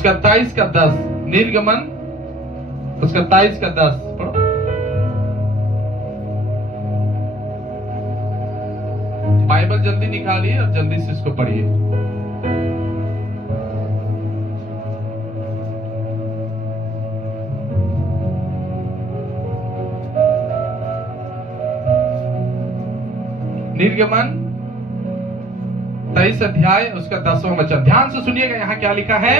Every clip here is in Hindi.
उसका 23 का 10, निर्गमन उसका 23 का 10 पढ़ो। बाइबल जल्दी निकालिए और जल्दी से इसको पढ़िए। निर्गमन 23 अध्याय उसका 10वां वचन, ध्यान से सुनिएगा। यहाँ क्या लिखा है?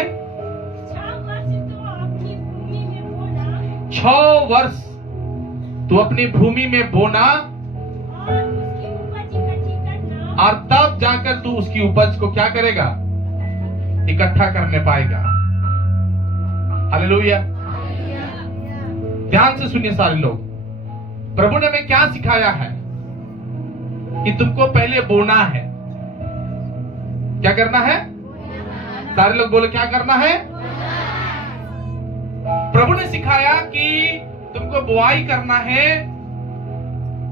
6 वर्ष तू अपनी भूमि में बोना और तब जाकर तू उसकी उपज को क्या करेगा? इकट्ठा करने पाएगा। हालेलुया। ध्यान से सुनिए सारे लोग, प्रभु ने हमें क्या सिखाया है कि तुमको पहले बोना है। क्या करना है? सारे लोग बोले क्या करना है? प्रभु ने सिखाया कि तुमको बुआई करना है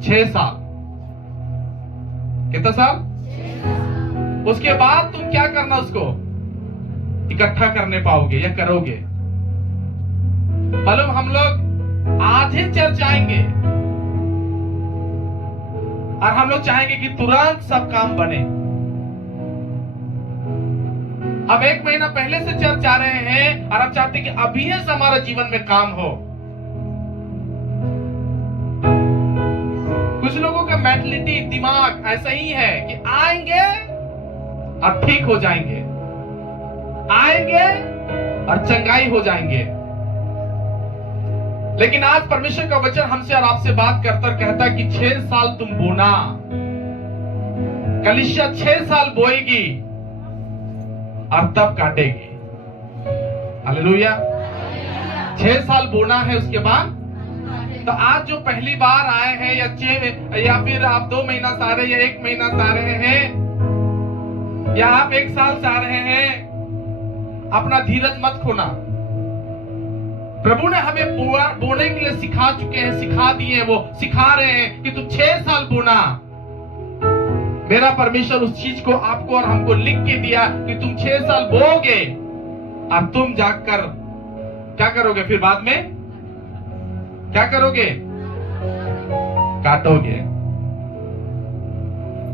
6 साल। कितना साल? उसके बाद तुम क्या करना? उसको इकट्ठा करने पाओगे या करोगे। मालूम, हम लोग आधे चर्च आएंगे और हम लोग चाहेंगे कि तुरंत सब काम बने। अब 1 महीना पहले से चर्च आ रहे हैं और हम चाहते हैं कि अभी से हमारा जीवन में काम हो। कुछ लोगों का मेंटलिटी, दिमाग ऐसा ही है कि आएंगे और ठीक हो जाएंगे, आएंगे और चंगाई हो जाएंगे। लेकिन आज परमेश्वर का वचन हमसे और आपसे बात करता कहता कि 6 साल तुम बोना। कलीसिया 6 साल बोएगी और तब काटेगी। हालेलुया। 6 साल बोना है, उसके बाद तो आज जो पहली बार आए हैं या फिर आप 2 महीना से आ रहे हैं या 1 महीना से आ रहे हैं या आप 1 साल से आ रहे हैं, अपना धीरज मत खोना। प्रभु ने हमें बोने के लिए सिखा चुके हैं, सिखा दिए, वो सिखा रहे हैं कि तुम 6 साल बोना। मेरा परमेश्वर उस चीज को आपको और हमको लिख के दिया कि तुम 6 साल बोओगे और तुम जाकर क्या करोगे? फिर बाद में क्या करोगे? काटोगे।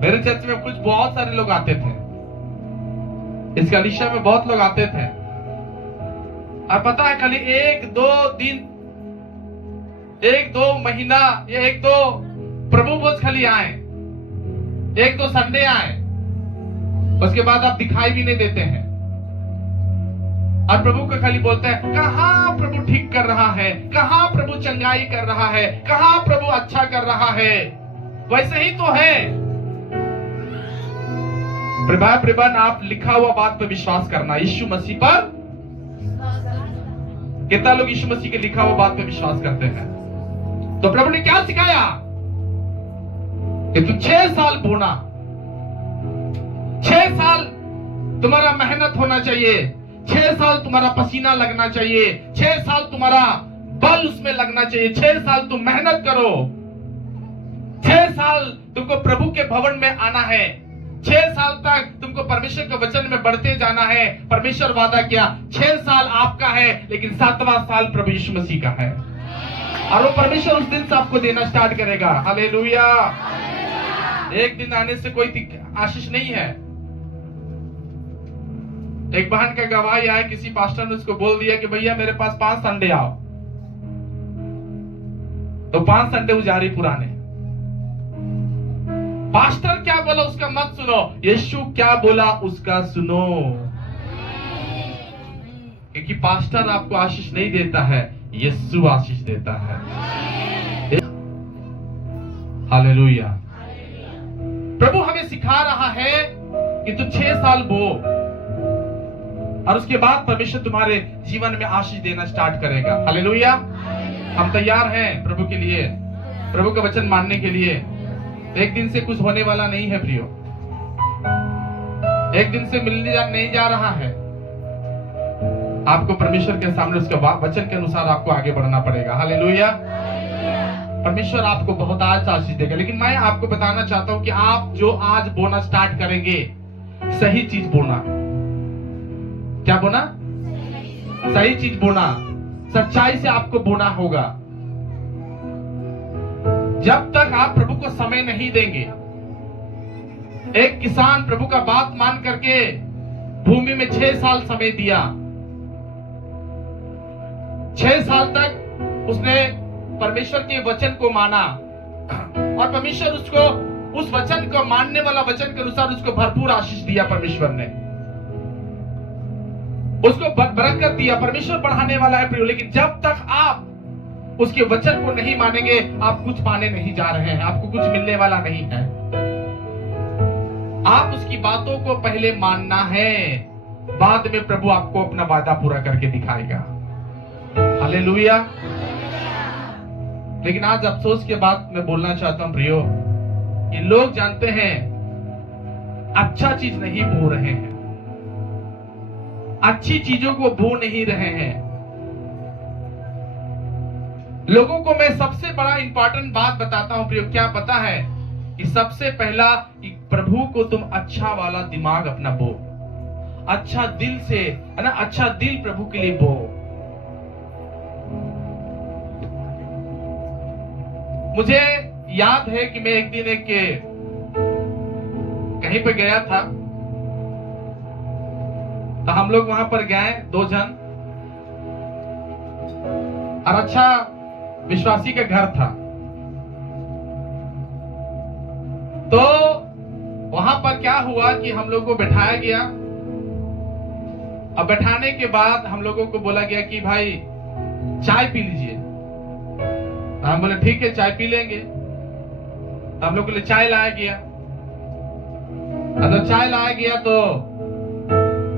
मेरे चर्च में कुछ बहुत सारे लोग आते थे, इस कलीसिया में बहुत लोग आते थे और पता है खाली 1-2 दिन, 1-2 महीना या 1-2 प्रभु भोज खाली आए, 1-2 संडे आए, उसके बाद आप दिखाई भी नहीं देते हैं और प्रभु को खाली बोलते हैं कहां प्रभु ठीक कर रहा है, कहां प्रभु चंगाई कर रहा है, कहां प्रभु अच्छा कर रहा है। वैसे ही तो है। प्रभा आप लिखा हुआ बात पर विश्वास करना, यीशु मसीह पर। कितना लोग यीशु मसीह के लिखा हुआ बात पर विश्वास करते हैं? तो प्रभु ने क्या सिखाया कि तुम 6 साल बोना, 6 साल तुम्हारा मेहनत होना चाहिए, 6 साल तुम्हारा पसीना लगना चाहिए, 6 साल तुम्हारा बल उसमें लगना चाहिए, 6 साल तुम मेहनत करो, 6 साल तुमको प्रभु के भवन में आना है, 6 साल तक तुमको परमेश्वर के वचन में बढ़ते जाना है। परमेश्वर वादा किया 6 साल आपका है, लेकिन 7वां साल प्रभु यीशु मसीह का है और वो परमेश्वर उस दिन से आपको देना स्टार्ट करेगा। हालेलुया। एक दिन आने से कोई आशीष नहीं है। एक बहन का गवाही आया, किसी पास्टर ने उसको बोल दिया कि भैया मेरे पास 5 संडे आओ, तो 5 संडे उजारी पुराने। पास्टर क्या बोला उसका मत सुनो, यीशु क्या बोला उसका सुनो, क्योंकि पास्टर आपको आशीष नहीं देता है, यीशु आशीष देता है। हालेलुया। प्रभु हमें सिखा रहा है कि तुम 6 साल बो और उसके बाद परमेश्वर तुम्हारे जीवन में आशीष देना स्टार्ट करेगा। हालेलुया। हम तैयार हैं प्रभु के लिए, प्रभु का वचन मानने के लिए। एक दिन से कुछ होने वाला नहीं है प्रियो, एक दिन से मिलने नहीं जा रहा है। आपको परमेश्वर के सामने उसके वचन के अनुसार आपको आगे बढ़ना पड़ेगा। हालेलुया। परमेश्वर आपको बहुत आज आशीष देगा, लेकिन मैं आपको बताना चाहता हूं कि आप जो आज बोना स्टार्ट करेंगे, सही चीज बोना। क्या बोना? सही चीज बोना, सच्चाई से आपको बोना होगा। जब तक आप प्रभु को समय नहीं देंगे, एक किसान प्रभु का बात मान करके भूमि में 6 साल समय दिया, 6 साल तक उसने परमेश्वर के वचन को माना और परमेश्वर उसको उस वचन को मानने वाला वचन के अनुसार उसको भरपूर आशीष दिया। परमेश्वर ने उसको बरकत दिया। परमेश्वर बढ़ाने वाला है प्रियो, लेकिन जब तक आप उसके वचन को नहीं मानेंगे, आप कुछ पाने नहीं जा रहे हैं, आपको कुछ मिलने वाला नहीं है। आप उसकी बातों को पहले मानना है, बाद में प्रभु आपको अपना वादा पूरा करके दिखाएगा। हालेलुया। लेकिन आज अफसोस के बात मैं बोलना चाहता हूं प्रियो, ये लोग जानते हैं अच्छा चीज नहीं बो रहे हैं, अच्छी चीजों को बो नहीं रहे हैं। लोगों को मैं सबसे बड़ा इंपॉर्टेंट बात बताता हूं प्रियो, क्या पता है कि सबसे पहला कि प्रभु को तुम अच्छा वाला दिमाग अपना बो, अच्छा दिल से, है ना, अच्छा दिल प्रभु के लिए बो। मुझे याद है कि मैं एक दिन कहीं पे गया था, तो हम लोग वहां पर गए 2 जन, और अच्छा विश्वासी का घर था। तो वहां पर क्या हुआ कि हम लोग को बैठाया गया। अब बैठाने के बाद हम लोगों को बोला गया कि भाई चाय पी लीजिए। तो हम बोले ठीक है, चाय पी लेंगे। तो हम लोग के लिए चाय लाया गया। तो चाय लाया गया तो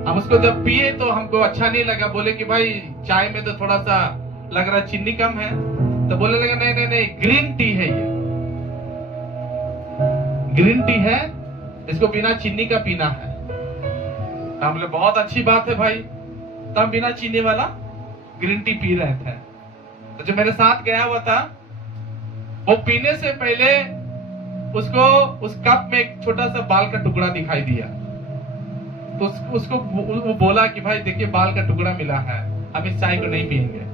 हम उसको जब पिए तो हमको अच्छा नहीं लगा। बोले कि भाई चाय में तो थोड़ा सा लग रहा है चीनी कम है। तो बोले लगा नहीं नहीं नहीं, ग्रीन टी है ये, ग्रीन टी है, इसको बिना चीनी का पीना है। तो हम बोले बहुत अच्छी बात है भाई। तो हम बिना चीनी वाला ग्रीन टी पी रहे थे। तो जो मेरे साथ गया हुआ था, वो पीने से पहले उसको उस कप में एक छोटा सा बाल का टुकड़ा दिखाई दिया। तो उसको वो बोला कि भाई देखिए बाल का टुकड़ा मिला है, हम इस चाय को नहीं पिएंगे।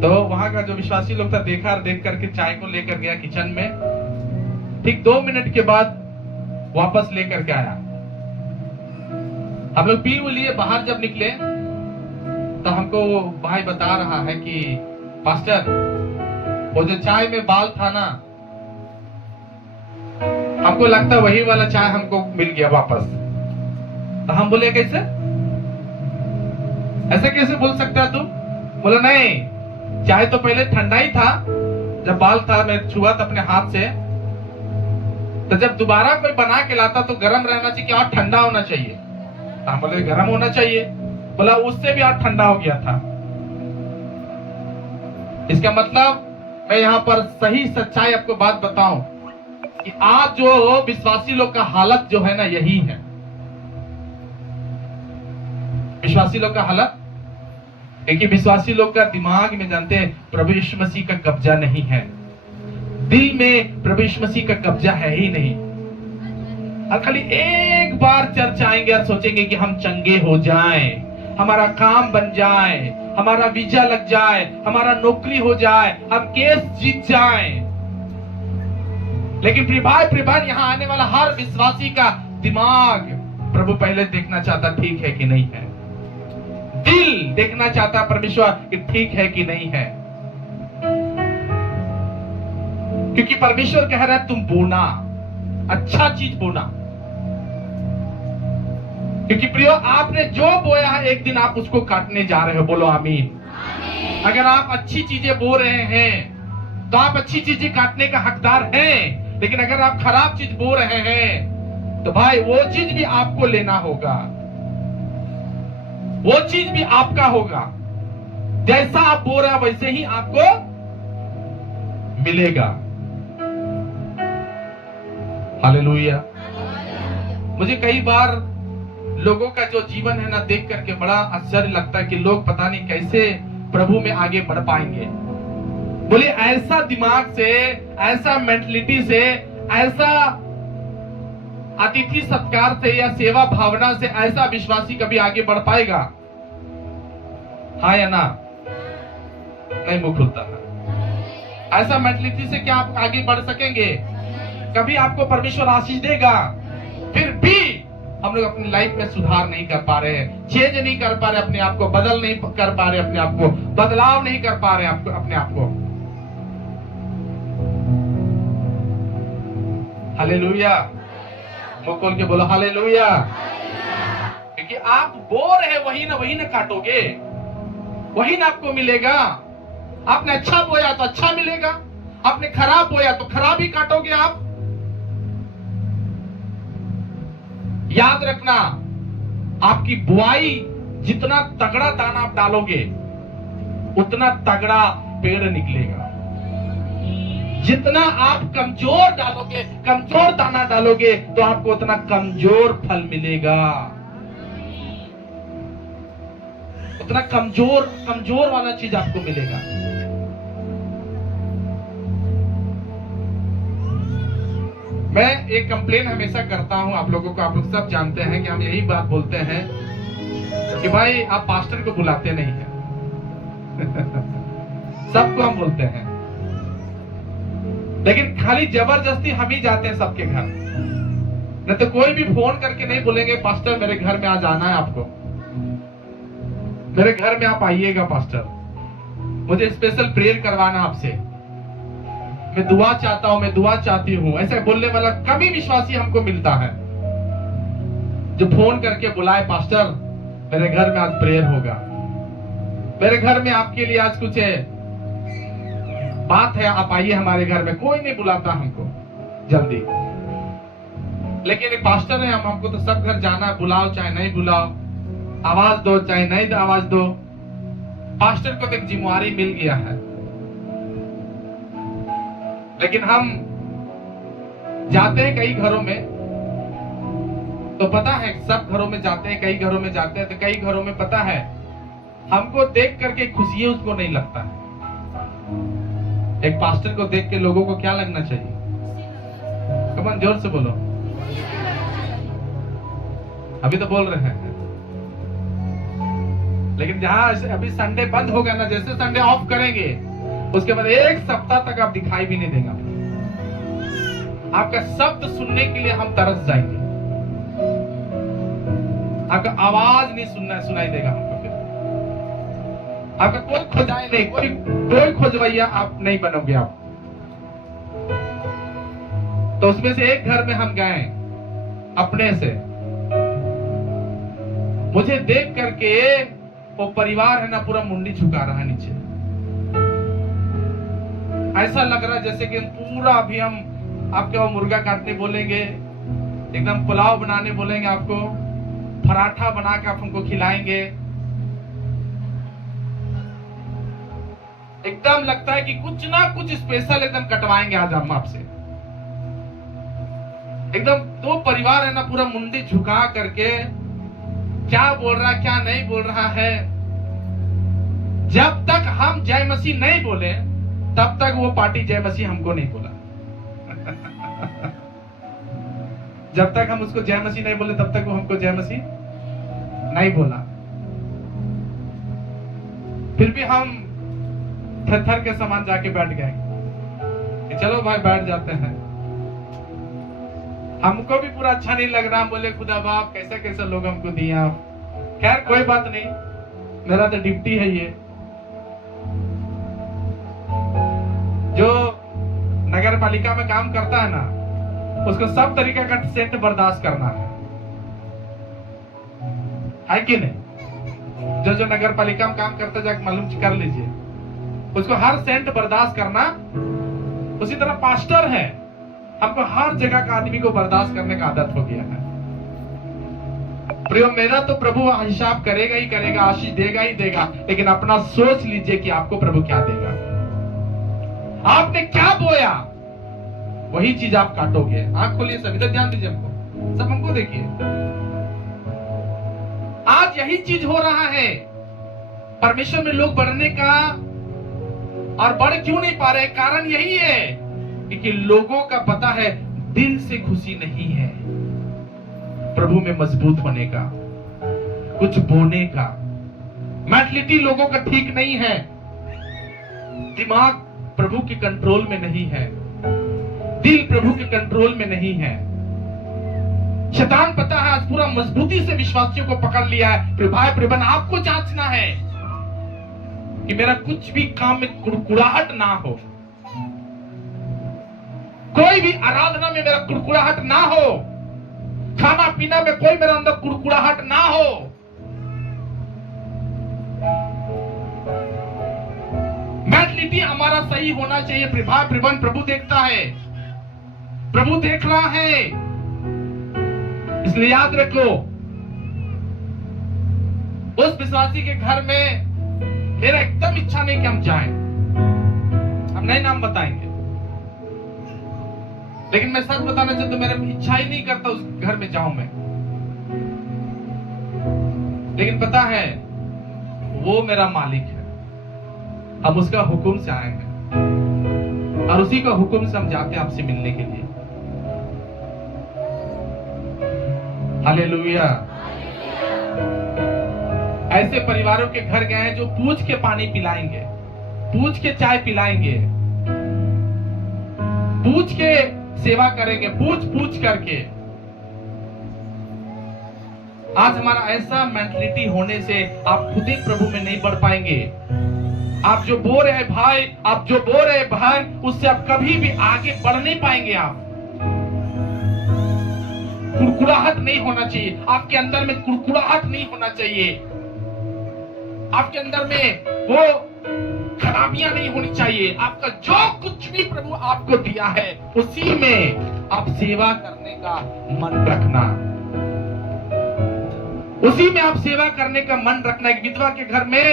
तो वहां का जो विश्वासी लोग था देखा और देख करके चाय को लेकर गया किचन में। ठीक 2 मिनट के बाद वापस लेकर के आया। हम लोग पी वो लिए बाहर जब निकले तो हमको वो भाई बता रहा है कि पास्टर वो जो चाय में बाल था ना, हमको लगता वही वाला चाय हमको मिल गया वापस। तो हम बोले कैसे, ऐसे कैसे बोल सकता है तुम? बोला नहीं, चाय तो पहले ठंडा ही था, जब बाल था मैं छुआ था अपने हाथ से। तो जब दोबारा कोई बना के लाता तो गर्म रहना चाहिए कि और ठंडा होना चाहिए। तो हम बोले गर्म होना चाहिए। बोला उससे भी और ठंडा हो गया था। इसका मतलब मैं यहाँ पर सही सच्चाई आपको बात बताऊं कि आज जो विश्वासी लोग का हालत जो है ना, यही है विश्वासी लोग का हालत। क्योंकि विश्वासी लोग का दिमाग में जानते हैं प्रभु यीशु मसीह का कब्जा नहीं है, दिल में प्रभु यीशु मसीह का कब्जा है ही नहीं। और खाली एक बार चर्च आएंगे और सोचेंगे कि हम चंगे हो जाएं, हमारा काम बन जाए, हमारा वीजा लग जाए, हमारा नौकरी हो जाए, हम केस जीत जाएं। लेकिन प्रिभान यहाँ आने वाला हर विश्वासी का दिमाग प्रभु पहले देखना चाहता ठीक है कि नहीं है, दिल देखना चाहता परमेश्वर कि ठीक है कि नहीं है। क्योंकि परमेश्वर कह रहा है तुम बोना, अच्छा चीज बोना। क्योंकि प्रियो आपने जो बोया है एक दिन आप उसको काटने जा रहे हो। बोलो आमीन। अगर आप अच्छी चीजें बो रहे हैं तो आप अच्छी चीजें काटने का हकदार हैं। लेकिन अगर आप खराब चीज बो रहे हैं तो भाई वो चीज भी आपको लेना होगा, वो चीज भी आपका होगा। जैसा आप बो रहे हैं वैसे ही आपको मिलेगा। हालेलुया। मुझे कई बार लोगों का जो जीवन है ना देख करके बड़ा आश्चर्य लगता है कि लोग पता नहीं कैसे प्रभु में आगे बढ़ पाएंगे। बोले ऐसा दिमाग से, ऐसा मेंटलिटी से, ऐसा अतिथि सत्कार से या सेवा भावना से ऐसा विश्वासी कभी आगे बढ़ पाएगा? हाँ या ना? नहीं मुंह खुलता है। ऐसा मेंटलिटी से क्या आप आगे बढ़ सकेंगे? कभी आपको परमेश्वर आशीष देगा, फिर भी हम लोग अपनी लाइफ में सुधार नहीं कर पा रहे हैं, चेंज नहीं कर पा रहे, अपने आप को बदल नहीं कर पा रहे, अपने आप को बदलाव नहीं कर पा रहे आपको अपने आप को। हालेलुया। मुंह खोल के बोलो हालेलुया। क्योंकि आप बोर है, वही ना काटोगे, वही ना आपको मिलेगा। आपने अच्छा बोया तो अच्छा मिलेगा, आपने खराब बोया तो खराब ही काटोगे आप। याद रखना, आपकी बुआई जितना तगड़ा दाना आप डालोगे उतना तगड़ा पेड़ निकलेगा। जितना आप कमजोर डालोगे, कमजोर दाना डालोगे तो आपको उतना कमजोर फल मिलेगा, उतना कमजोर वाला चीज आपको मिलेगा। मैं एक कंप्लेन हमेशा करता हूं आप लोगों को, आप लोग सब जानते हैं कि हम यही बात बोलते हैं कि भाई आप पास्टर को बुलाते नहीं हैं। सबको हम बोलते हैं, लेकिन खाली जबरदस्ती हम ही जाते हैं सबके घर। नहीं तो कोई भी फोन करके नहीं बोलेंगे पास्टर मेरे घर में आज आना है, आपको मेरे घर में आप आइएगा पास्टर, मुझे स्पेशल प्रेयर करवाना आपसे, मैं दुआ चाहता हूं, मैं दुआ चाहती हूं। ऐसा बोलने वाला कम ही विश्वासी हमको मिलता है जो फोन करके बुलाए पास्टर मेरे घर में आज प्रेयर होगा, मेरे घर में आपके लिए आज कुछ है बात है, आप आइए हमारे घर में। कोई नहीं बुलाता हमको जल्दी, लेकिन एक पास्टर है, हमको तो सब घर जाना है, बुलाओ चाहे नहीं बुलाओ, आवाज दो चाहे नहीं आवाज दो। पास्टर को तो एक जिम्मेवारी मिल गया है, लेकिन हम जाते हैं कई घरों में तो पता है, सब घरों में जाते हैं, कई घरों में जाते हैं तो कई घरों में पता है हमको देख करके खुशी उसको नहीं लगता है। एक पास्टर को देख के लोगों को क्या लगना चाहिए? कमन जोर से बोलो, अभी तो बोल रहे हैं। लेकिन जहां अभी संडे बंद होगा ना, जैसे संडे ऑफ करेंगे उसके बाद एक सप्ताह तक आप दिखाई भी नहीं देगा, आपका शब्द सुनने के लिए हम तरस जाएंगे, आपका आवाज नहीं सुनाई देगा हमको, फिर आपका कोई खोजाए नहीं, कोई खोजवैया आप नहीं बनोगे आप। तो उसमें से एक घर में हम गए अपने से, मुझे देख करके वो परिवार है ना पूरा मुंडी झुका रहा है नीचे, ऐसा लग रहा है जैसे कि पूरा अभी हम आपके वो मुर्गा काटने बोलेंगे, एकदम पुलाव बनाने बोलेंगे, आपको पराठा बना के आप हमको खिलाएंगे। एकदम लगता है कि कुछ ना कुछ स्पेशल एकदम कटवाएंगे आज हम आपसे। एकदम दो परिवार है ना पूरा मुंडी झुका करके क्या बोल रहा है क्या नहीं बोल रहा है। जब तक हम जय मसीह नहीं बोले तब तक वो पार्टी जय मसीह हमको नहीं बोला। जब तक हम उसको जय मसीह नहीं बोले तब तक वो हमको जय मसीह नहीं बोला। फिर भी हम थर के समान जाके बैठ गए कि चलो भाई बैठ जाते हैं। हमको भी पूरा अच्छा नहीं लग रहा, हम बोले खुदा बाप कैसे कैसे लोग हमको दिए आप। खैर कोई बात नहीं, मेरा तो ड्यूटी है ये। जो नगर पालिका में काम करता है ना उसको सब तरीके का सेंट बर्दाश्त करना है कि नहीं? जो नगर पालिका में काम करता जाके मालूम कर लीजिए, उसको हर सेंट बर्दाश्त करना। उसी तरह पास्टर है, हमको हर जगह का आदमी को बर्दाश्त करने का आदत हो गया है। प्रियो, मेरा तो प्रभु हिसाब करेगा ही करेगा, आशीष देगा ही देगा, लेकिन अपना सोच लीजिए कि आपको प्रभु क्या देगा। आपने क्या बोया वही चीज आप काटोगे। आंख खोलिए, सभी तक ध्यान दीजिए, हमको सब हमको देखिए। आज यही चीज हो रहा है। परमेश्वर में लोग बढ़ने का और बढ़ क्यों नहीं पा रहे, कारण यही है क्योंकि लोगों का पता है दिल से खुशी नहीं है प्रभु में मजबूत होने का, कुछ बोने का। मेंटलिटी लोगों का ठीक नहीं है, दिमाग प्रभु के कंट्रोल में नहीं है, दिल प्रभु के कंट्रोल में नहीं है। शैतान पता है आज पूरा मजबूती से विश्वासियों को पकड़ लिया है। फिर भाई प्रिबन आपको जांचना है कि मेरा कुछ भी काम में कुड़कुड़ाहट ना हो, कोई भी आराधना में मेरा कुड़कुड़ाहट ना हो, खाना पीना में कोई मेरे अंदर कुड़कुड़ाहट ना हो। मेंटलिटी हमारा सही होना चाहिए। प्रभु प्रभु देखता है, प्रभु देख रहा है। इसलिए याद रखो, उस विश्वासी के घर में मेरा एकदम इच्छा नहीं कि हम जाएं। हम नहीं नाम बताएंगे, लेकिन मैं सच बताना चाहता हूं, मेरा इच्छा ही नहीं करता उस घर में जाऊं मैं। लेकिन पता है वो मेरा मालिक है, हम उसका हुक्म से आए हैं और उसी का हुक्म से हम जाते हैं आपसे मिलने के लिए। हालेलुया। ऐसे परिवारों के घर गए हैं जो पूछ के पानी पिलाएंगे, पूछ के चाय पिलाएंगे, पूछ के सेवा करेंगे, पूछ करके। आज हमारा ऐसा मेंटलिटी होने से आप खुद ही प्रभु में नहीं बढ़ पाएंगे। आप जो बोल रहे हैं भाई, आप जो बोल रहे हैं भाई, उससे आप कभी भी आगे बढ़ नहीं पाएंगे। आप कुड़कुड़ाहट नहीं होना चाहिए, आपके अंदर में कुड़कुड़ाहट नहीं होना चाहिए, आपके अंदर में वो खराबियां नहीं होनी चाहिए। आपका जो कुछ भी प्रभु आपको दिया है उसी में आप सेवा करने का मन रखना, उसी में आप सेवा करने का मन रखना। एक विधवा के घर में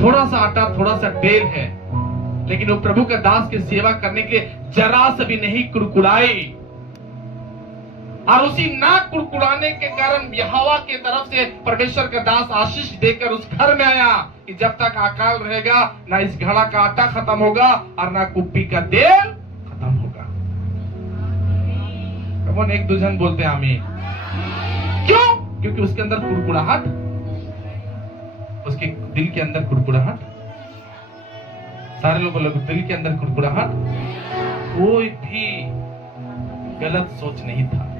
थोड़ा सा आटा, थोड़ा सा तेल है, लेकिन वो प्रभु का दास की सेवा करने के लिए जरा से भी नहीं कुड़कुड़ाई। और उसी ना कुड़कुड़ाने के कारण यहोवा की तरफ से परमेश्वर का दास आशीष देकर उस घर में आया कि जब तक अकाल रहेगा ना इस घड़ा का आटा खत्म होगा और ना कुप्पी का तेल खत्म होगा। कौन एक दो जन बोलते हैं आमीन? क्यों? क्योंकि उसके अंदर कुड़कुड़ाहट, उसके दिल के अंदर कुड़कुड़ाहट, सारे लोग बोलोगे दिल के अंदर कुड़कुड़ाहट, कोई भी गलत सोच नहीं था,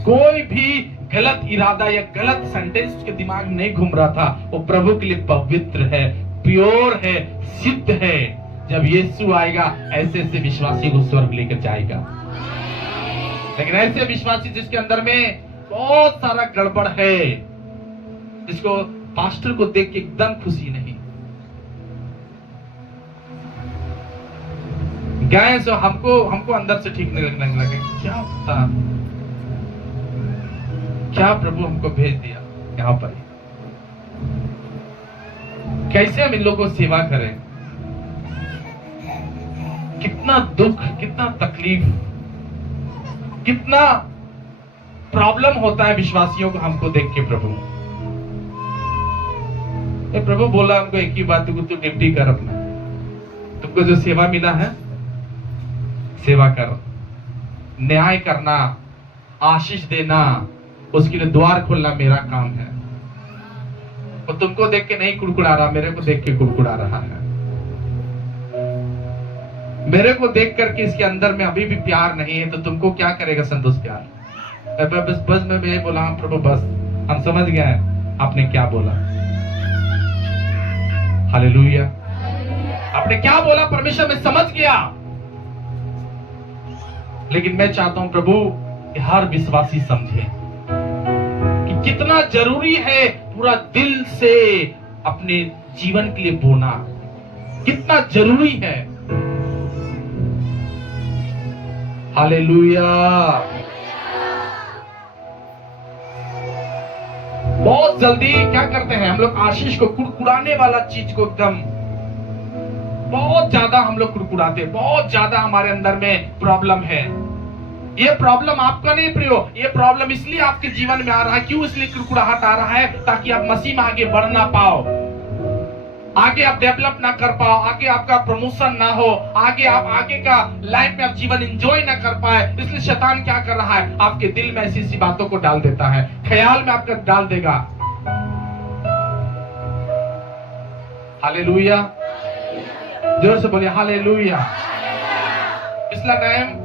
कोई भी गलत इरादा या गलत सेंटेंस उसके दिमाग में नहीं घूम रहा था। वो प्रभु के लिए पवित्र है, प्योर है, सिद्ध है। जब यीशु आएगा ऐसे ऐसे विश्वासी को स्वर्ग लेकर जाएगा। लेकिन ऐसे विश्वासी जिसके अंदर में बहुत सारा गड़बड़ है, जिसको पास्टर को देख के एकदम खुशी नहीं, गए सो हमको अंदर से ठीक नहीं लगने लगे, क्या पता क्या प्रभु हमको भेज दिया यहाँ पर, कैसे हम इन लोगों को सेवा करें। कितना दुख, कितना तकलीफ, कितना प्रॉब्लम होता है विश्वासियों को हमको देख के। प्रभु बोला हमको एक ही बात, तू ड्यूटी कर अपना, तुमको जो सेवा मिला है सेवा करो, न्याय करना, आशीष देना, उसके लिए द्वार खोलना मेरा काम है। वो तुमको देख के नहीं कुड़कुड़ा रहा, मेरे को देख के कुड़कुड़ा रहा है। मेरे को देख करके इसके अंदर में अभी भी प्यार नहीं है, तो तुमको क्या करेगा संतोष प्यार? बस मैं यही बोला, प्रभु बस हम समझ गए आपने क्या बोला। हालेलुया। आपने क्या बोला परमेश्वर में समझ गया। लेकिन मैं चाहता हूं प्रभु कि हर विश्वासी समझे कि कितना जरूरी है पूरा दिल से अपने जीवन के लिए बोना, कितना जरूरी है। हालेलुया। बहुत जल्दी क्या करते हैं हम लोग, आशीष को, कुड़कुड़ाने वाला चीज को एकदम बहुत ज्यादा हम लोग कुड़कुड़ाते, बहुत ज्यादा हमारे अंदर में प्रॉब्लम है। ये प्रॉब्लम आपका नहीं प्रियो, ये प्रॉब्लम इसलिए आपके जीवन में आ रहा है। क्यों? इसलिए कुड़कुड़ाहट आ रहा है ताकि आप मसीह में आगे बढ़ ना पाओ। आगे आप डेवलप ना कर पाओ, आगे आपका प्रमोशन ना हो, आगे आप आगे का लाइफ में आप जीवन एंजॉय ना कर पाए। इसलिए शैतान क्या कर रहा है, आपके दिल में ऐसी ऐसी बातों को डाल देता है, ख्याल में आपका डाल देगा। हालेलुया, जोर से बोलिए हालेलुया। पिछला टाइम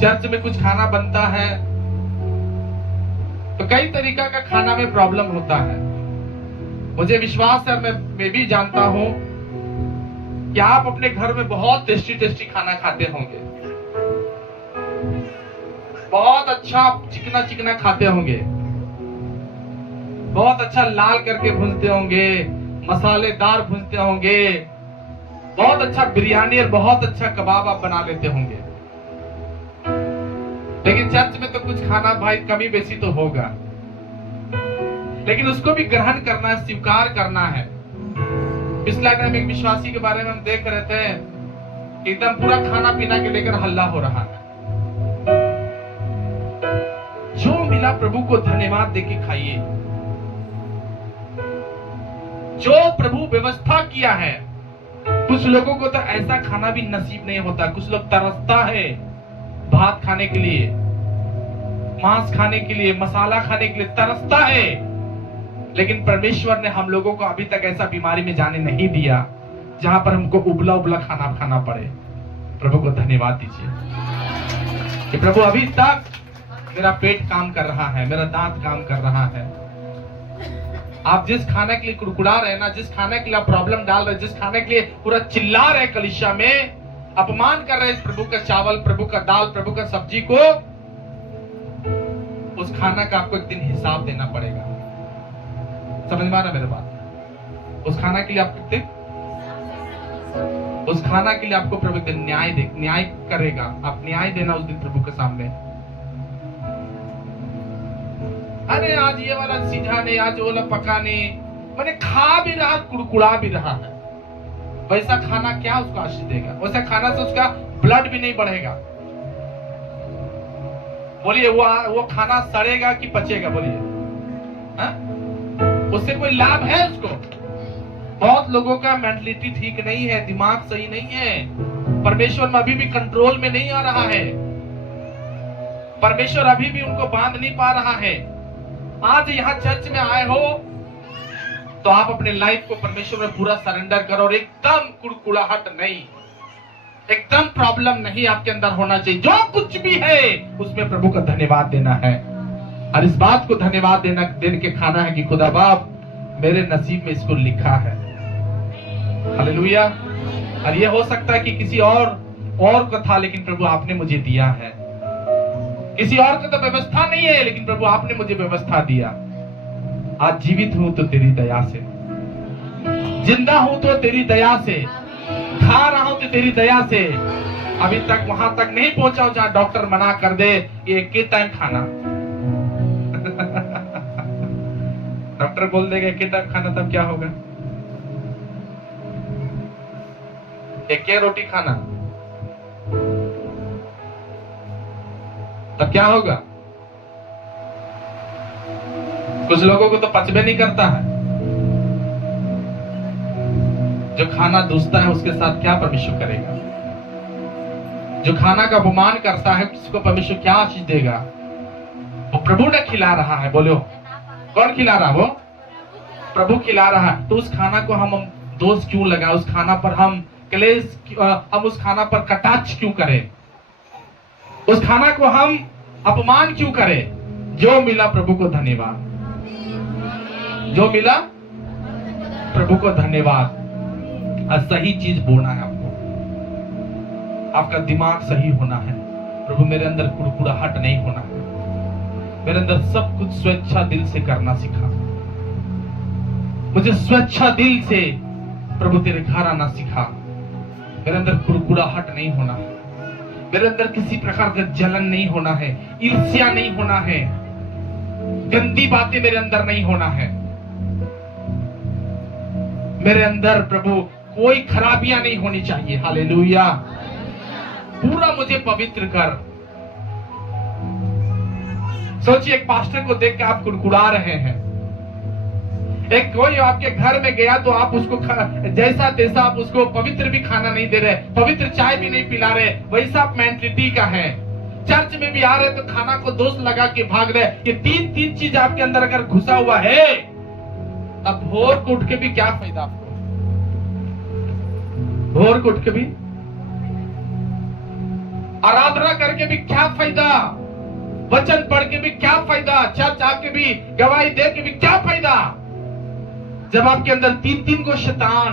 चर्च में कुछ खाना बनता है तो कई तरीका का खाना में प्रॉब्लम होता है। मुझे विश्वास है, मैं भी जानता हूं कि आप अपने घर में बहुत टेस्टी टेस्टी खाना खाते होंगे, बहुत अच्छा चिकना चिकना खाते होंगे, बहुत अच्छा लाल करके भूनते होंगे, मसालेदार भूनते होंगे, बहुत अच्छा बिरयानी और बहुत अच्छा कबाब आप बना लेते होंगे। लेकिन चर्च में तो कुछ खाना भाई कमी बेसी तो होगा, लेकिन उसको भी ग्रहण करना है, स्वीकार करना है। पिछला टाइम एक विश्वासी के बारे में हम देख रहे थे, एकदम पूरा खाना पीना के लेकर हल्ला हो रहा है। जो मिला प्रभु को धन्यवाद देके खाइए। जो प्रभु व्यवस्था किया है, कुछ लोगों को तो ऐसा खाना भी नसीब नहीं होता। कुछ लोग तरसता है भात खाने के लिए, मांस खाने के लिए, मसाला खाने के लिए तरसता है, लेकिन परमेश्वर ने हम लोगों को अभी तक ऐसा बीमारी में जाने नहीं दिया जहां पर हमको उबला उबला खाना खाना पड़े। प्रभु को धन्यवाद दीजिए कि प्रभु अभी तक मेरा पेट काम कर रहा है, मेरा दांत काम कर रहा है। आप जिस खाने के लिए कुड़कुड़ा रहे ना, जिस खाने के लिए आप प्रॉब्लम डाल रहे, जिस खाने के लिए पूरा चिल्ला रहे, कलीसिया में अपमान कर रहे, प्रभु का चावल, प्रभु का दाल, प्रभु का सब्जी को, उस खाना का आपको एक दिन हिसाब देना पड़ेगा। समझ में आ रहा मेरे बात? उस खाना के लिए आप उस खाना के लिए आपको प्रभु दिन न्याय करेगा। आप न्याय देना उस दिन प्रभु के सामने। अरे आज ये वाला सीधा नहीं, आज वो वाला पका नहीं, मैंने खा भी रहा, कुड़कुड़ा भी रहा है, वैसा खाना क्या उसको आशीष देगा? वैसा खाना से उसका ब्लड भी नहीं बढ़ेगा। बोलिए वो खाना सड़ेगा कि पचेगा? बोलिए, उससे कोई लाभ है उसको? बहुत लोगों का मेंटलिटी ठीक नहीं है, दिमाग सही नहीं है, परमेश्वर में अभी भी कंट्रोल में नहीं आ रहा है, परमेश्वर अभी भी उनको बांध नहीं पा रहा है। आज यहाँ चर्च में आए हो तो आप अपने लाइफ को परमेश्वर में पूरा सरेंडर करो, और एकदम कुड़कुड़ाहट नहीं, एकदम प्रॉब्लम नहीं आपके अंदर होना चाहिए। जो कुछ भी है उसमें प्रभु का धन्यवाद देना है, और इस बात को धन्यवाद देने के खाना है कि खुदा बाप मेरे नसीब में इसको लिखा है। हालेलुया। और ये हो सकता है कि किसी और को था, लेकिन प्रभु आपने मुझे दिया है। किसी और को तो व्यवस्था नहीं है, लेकिन प्रभु आपने मुझे व्यवस्था दिया। आज जीवित हूं तो तेरी दया से, जिंदा हूं तो तेरी दया से, खा रहा हूं तो तेरी दया से। अभी तक वहां तक नहीं पहुंचा हूं जहां डॉक्टर मना कर दे कि एक ही टाइम खाना। डॉक्टर बोल देगा एक ही टाइम खाना, तब क्या होगा? एक ही रोटी खाना, तब क्या होगा? कुछ लोगों को तो पचबे नहीं करता है। जो खाना दूसता है उसके साथ क्या परमेश्वर करेगा? जो खाना का अपमान करता है उसको परमेश्वर क्या आशीष देगा? वो प्रभु ने खिला रहा है। बोलो, कौन खिला रहा? वो प्रभु खिला रहा है। तो उस खाना को हम दोष क्यों लगाए? उस खाना पर हम क्लेश, हम उस खाना पर कटाक्ष क्यों करें? उस खाना को हम अपमान क्यों करें? जो मिला प्रभु को धन्यवाद, जो मिला प्रभु को धन्यवाद। और सही चीज बोलना है आपको, आपका दिमाग सही होना है। प्रभु मेरे अंदर कुड़कुड़ाहट नहीं होना है, मेरे अंदर सब कुछ स्वेच्छा दिल से करना सिखा। मुझे स्वेच्छा दिल से प्रभु तेरे घर आना सिखा। मेरे अंदर कुड़कुड़ाहट नहीं होना है, मेरे अंदर किसी प्रकार का जलन नहीं होना है, ईर्ष्या नहीं होना है, गंदी बातें मेरे अंदर नहीं होना है। मेरे अंदर प्रभु कोई खराबियां नहीं होनी चाहिए। हालेलुया। पूरा मुझे पवित्र कर। सोचिए, एक पास्टर को देख के आप कुड़कुड़ा रहे हैं, एक कोई आपके घर में गया तो आप उसको जैसा तैसा आप उसको पवित्र भी खाना नहीं दे रहे, पवित्र चाय भी नहीं पिला रहे, वैसा मेंटलिटी का है। चर्च में भी आ रहे तो खाना को दोष लगा के भाग रहे। ये तीन चीज आपके अंदर अगर घुसा हुआ है, अब भोर को उठ के भी क्या फायदा आपको? भोर को उठ के भी आराधना करके भी क्या फायदा? वचन पढ़ के भी क्या फायदा? चर्च आके भी गवाही दे के भी क्या फायदा? जब आपके अंदर तीन को शैतान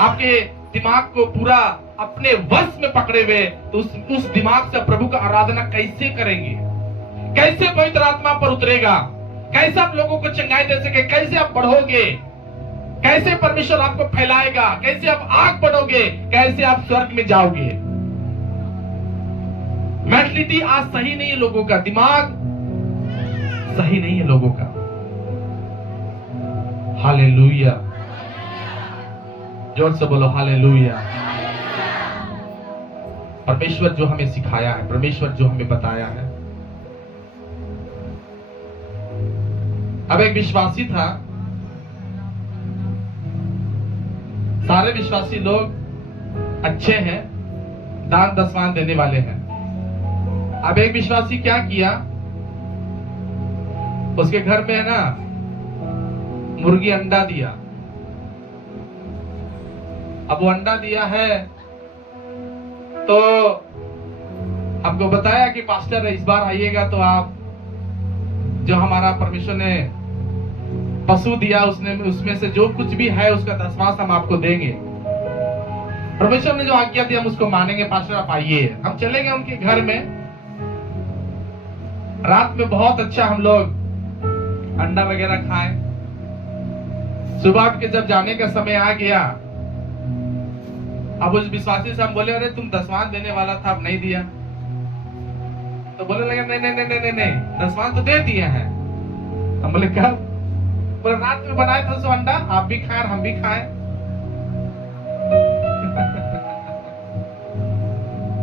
आपके दिमाग को पूरा अपने वश में पकड़े हुए, तो उस दिमाग से प्रभु का आराधना कैसे करेंगे? कैसे पवित्र आत्मा पर उतरेगा? कैसे आप लोगों को चंगाई दे सके? कैसे आप बढ़ोगे? कैसे परमेश्वर आपको फैलाएगा? कैसे आप आग बढ़ोगे? कैसे आप स्वर्ग में जाओगे? मेंटलिटी आज सही नहीं है लोगों का, दिमाग सही नहीं है लोगों का। हालेलुया, जोर से बोलो हालेलुया। परमेश्वर जो हमें सिखाया है, परमेश्वर जो हमें बताया है। अब एक विश्वासी था, सारे विश्वासी लोग अच्छे हैं, दान दसवान देने वाले हैं। अब एक विश्वासी क्या किया, उसके घर में है ना मुर्गी अंडा दिया। अब वो अंडा दिया है तो हमको बताया कि पास्टर इस बार आइएगा तो आप जो हमारा परमेश्वर ने पशु दिया उसमें से जो कुछ भी है उसका दसवां हम आपको देंगे। परमेश्वर ने जो आज्ञा दी हम उसको मानेंगे, पास्टर आप आइए। हम चले गए उनके घर में, रात में बहुत अच्छा हम लोग अंडा वगैरह खाए। सुबह के जब जाने का समय आ गया, अब उस विश्वासी से हम बोले अरे तुम दसवां देने वाला था, अब नहीं दिया। तो बोले लगे नहीं नहीं नहीं नहीं नहीं, दसवां तो दे दिए हैं। हम बोले कब? बोले रात में बनाए थे सो अंडा, आप भी खाए हम भी खाए।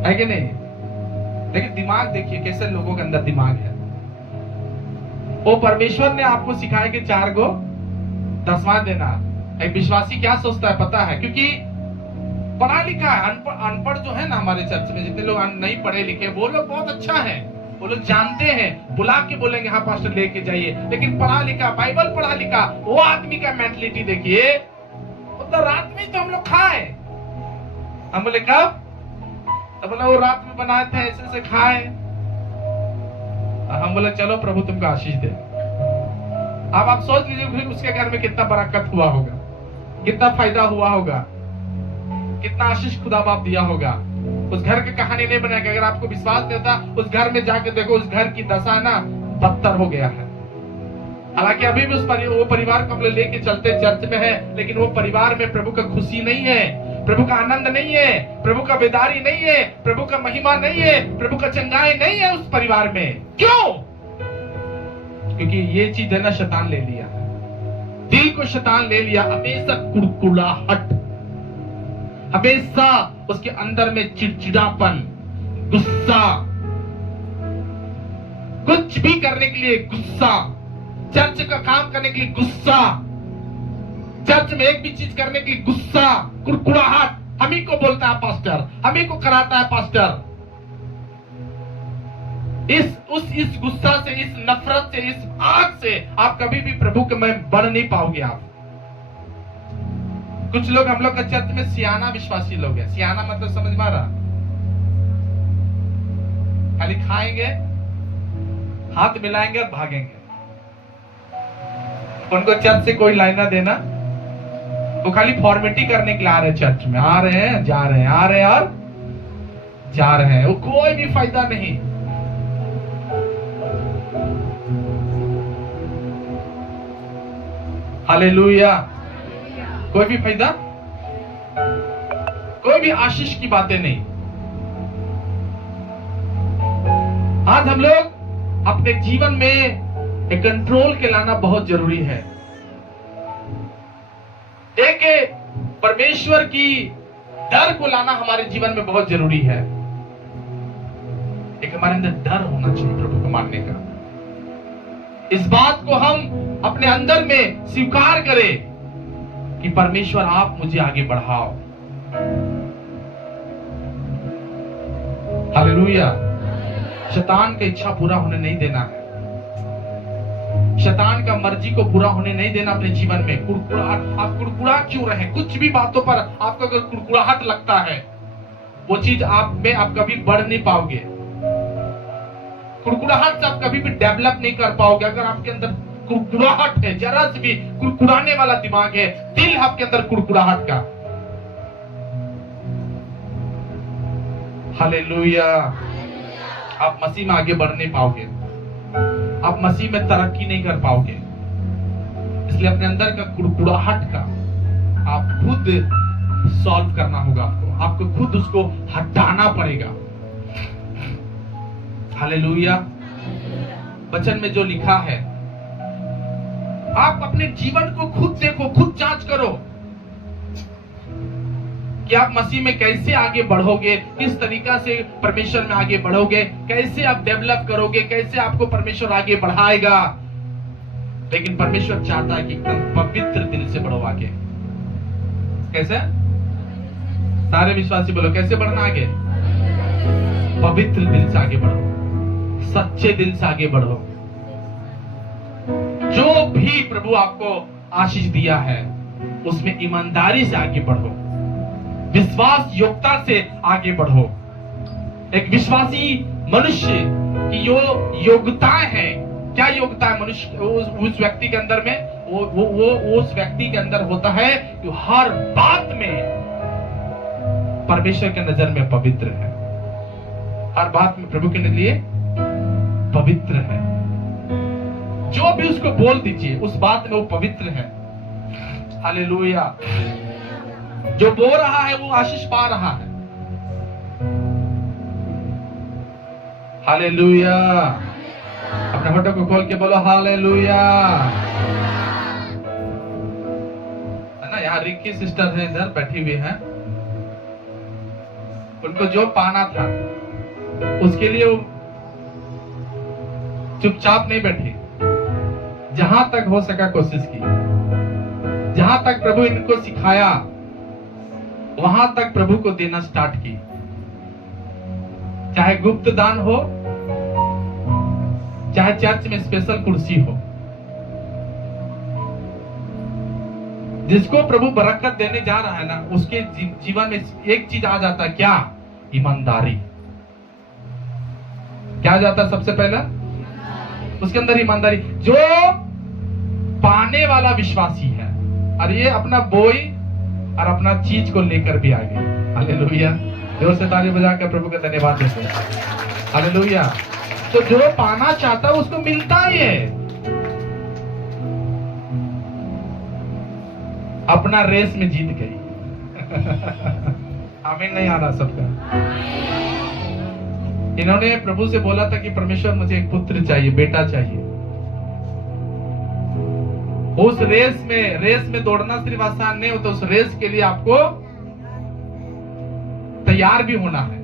है कि नहीं? लेकिन दिमाग देखिए कैसे लोगों के अंदर दिमाग है। वो परमेश्वर ने आपको सिखाया कि 4 को दसवां देना। एक विश्वासी क्या सोचता है पता है? क्योंकि पढ़ा लिखा है, अनपढ़ जो है ना हमारे चर्च में जितने लोग नहीं पढ़े लिखे, वो लोग बहुत अच्छा है, वो लोग जानते हैं, बुला के बोलेंगे हाँ पास्टर लेके जाइए। लेकिन पढ़ा लिखा, बाइबल पढ़ा लिखा वो आदमी का मेंटलिटी देखिए, तो रात में तो हम लोग खाए। हम बोले कब? तो बोला वो रात में बनाए थे, ऐसे से खाए। हम बोले चलो प्रभु तुमको आशीष दे। अब आप सोच लीजिए फिर उसके घर में कितना बरकत हुआ होगा, कितना फायदा हुआ होगा, कितना आशीष खुदा बाप दिया होगा। उस घर की कहानी नहीं बनाएगा। अगर आपको विश्वास नहीं होता, उस घर में जाके देखो, उस घर की दशा ना बदतर हो गया है। हालांकि अभी भी वो परिवार को हम लोग लेके चलते चर्च में है, लेकिन वो परिवार में प्रभु का खुशी नहीं है, प्रभु का आनंद नहीं है, प्रभु का बेदारी नहीं है, प्रभु का महिमा नहीं है, प्रभु का चंगाई नहीं है उस परिवार में। क्यों? क्योंकि ये चीज है ना शैतान ले लिया, दिल को शैतान ले लिया। हमेशा कुड़कुड़ाहट, हमेशा उसके अंदर में चिड़चिड़ापन, गुस्सा, कुछ भी करने के लिए गुस्सा, चर्च का काम करने के लिए गुस्सा, चर्च में एक भी चीज करने के लिए गुस्सा, कुड़कुड़ाहट। हम ही को बोलता है पास्टर, हम ही को कराता है पास्टर। इस गुस्सा से, इस नफरत से, इस आग से आप कभी भी प्रभु के में बढ़ नहीं पाओगे। आप कुछ लोग हम लोग का चर्च में सियाना विश्वासी लोग हैं। सियाना मतलब समझ में आ रहा? खाली खाएंगे, हाथ मिलाएंगे और भागेंगे। उनको चर्च से कोई लाइना देना, वो खाली फॉर्मेलिटी करने के लिए आ रहे हैं चर्च में, आ रहे हैं जा रहे हैं, आ रहे हैं और जा रहे हैं, वो कोई भी फायदा नहीं। हालेलुया। कोई भी फायदा, कोई भी आशीष की बातें नहीं। आज हम लोग अपने जीवन में एक कंट्रोल के लाना बहुत जरूरी है। एक परमेश्वर की डर को लाना हमारे जीवन में बहुत जरूरी है। एक हमारे अंदर डर होना चाहिए प्रभु को मानने का। इस बात को हम अपने अंदर में स्वीकार करें कि परमेश्वर आप मुझे आगे बढ़ाओ। हालेलुया। शैतान का इच्छा पूरा होने नहीं देना है, शैतान का मर्जी को पूरा होने नहीं देना अपने जीवन में। कुड़कुड़ाहट, आप कुड़कुड़ा क्यों रहे? कुछ भी बातों पर आपको अगर कुड़कुड़ाहट लगता है, वो चीज आप में आप कभी बढ़ नहीं पाओगे। कुड़कुड़ाहट से आप कभी भी डेवलप नहीं कर पाओगे। अगर आपके अंदर कुड़कुड़ाहट है, जरा से भी कुड़कुड़ाने वाला दिमाग है, दिल आपके अंदर कुड़कुड़ाहट का, हालेलुया, आप मसीह में आगे बढ़ नहीं पाओगे, आप मसीह में तरक्की नहीं कर पाओगे। इसलिए अपने अंदर का कुड़कुड़ाहट का आप खुद सॉल्व करना होगा, आपको खुद उसको हटाना पड़ेगा। हालेलुया। वचन में जो लिखा है, आप अपने जीवन को खुद देखो, खुद जांच करो कि आप मसीह में कैसे आगे बढ़ोगे, किस तरीका से परमेश्वर में आगे बढ़ोगे, कैसे आप डेवलप करोगे, कैसे आपको परमेश्वर आगे बढ़ाएगा। लेकिन परमेश्वर चाहता है कि एकदम पवित्र दिल से बढ़ो आगे। कैसे? सारे विश्वासी बोलो, कैसे बढ़ना आगे? पवित्र दिल से आगे बढ़ो, सच्चे दिल से आगे बढ़ो। जो भी प्रभु आपको आशीष दिया है उसमें ईमानदारी से आगे बढ़ो, विश्वास योग्यता से आगे बढ़ो। एक विश्वासी मनुष्य की जो योग्यताएं हैं, क्या योग्यता है मनुष्य उस व्यक्ति के अंदर में? वो उस व्यक्ति के अंदर होता है जो हर बात में परमेश्वर के नजर में पवित्र है, हर बात में प्रभु के लिए पवित्र है। जो भी उसको बोल दीजिए उस बात में वो पवित्र है। हालेलुया। जो बोल रहा है वो आशीष पा रहा है। हालेलुया। अपने होठों को खोल के बोलो हालेलुया। है ना? यहाँ रिक्की सिस्टर है, इधर बैठी हुई है। उनको जो पाना था उसके लिए वो चुपचाप नहीं बैठी, जहां तक हो सका कोशिश की, जहां तक प्रभु इनको सिखाया वहां तक प्रभु को देना स्टार्ट की। चाहे गुप्त दान हो, चाहे चर्च में स्पेशल कुर्सी हो, जिसको प्रभु बरकत देने जा रहा है ना, उसके जीवन में एक चीज आ जाता है, क्या? ईमानदारी। क्या आ जाता है सबसे पहला? उसके अंदर ईमानदारी। जो पाने वाला विश्वासी है और ये अपना बोई और अपना चीज को लेकर भी आगे। हालेलुया। जोर से ताली बजाकर प्रभु का धन्यवाद देते हैं। हालेलुया। तो जो पाना चाहता है उसको मिलता ही है। अपना रेस में जीत गई। आमीन नहीं आ रहा सबका? इन्होंने प्रभु से बोला था कि परमेश्वर मुझे एक पुत्र चाहिए, बेटा चाहिए। उस रेस में दौड़ना सिर्फ आसान नहीं होता, उस रेस के लिए आपको तैयार भी होना है।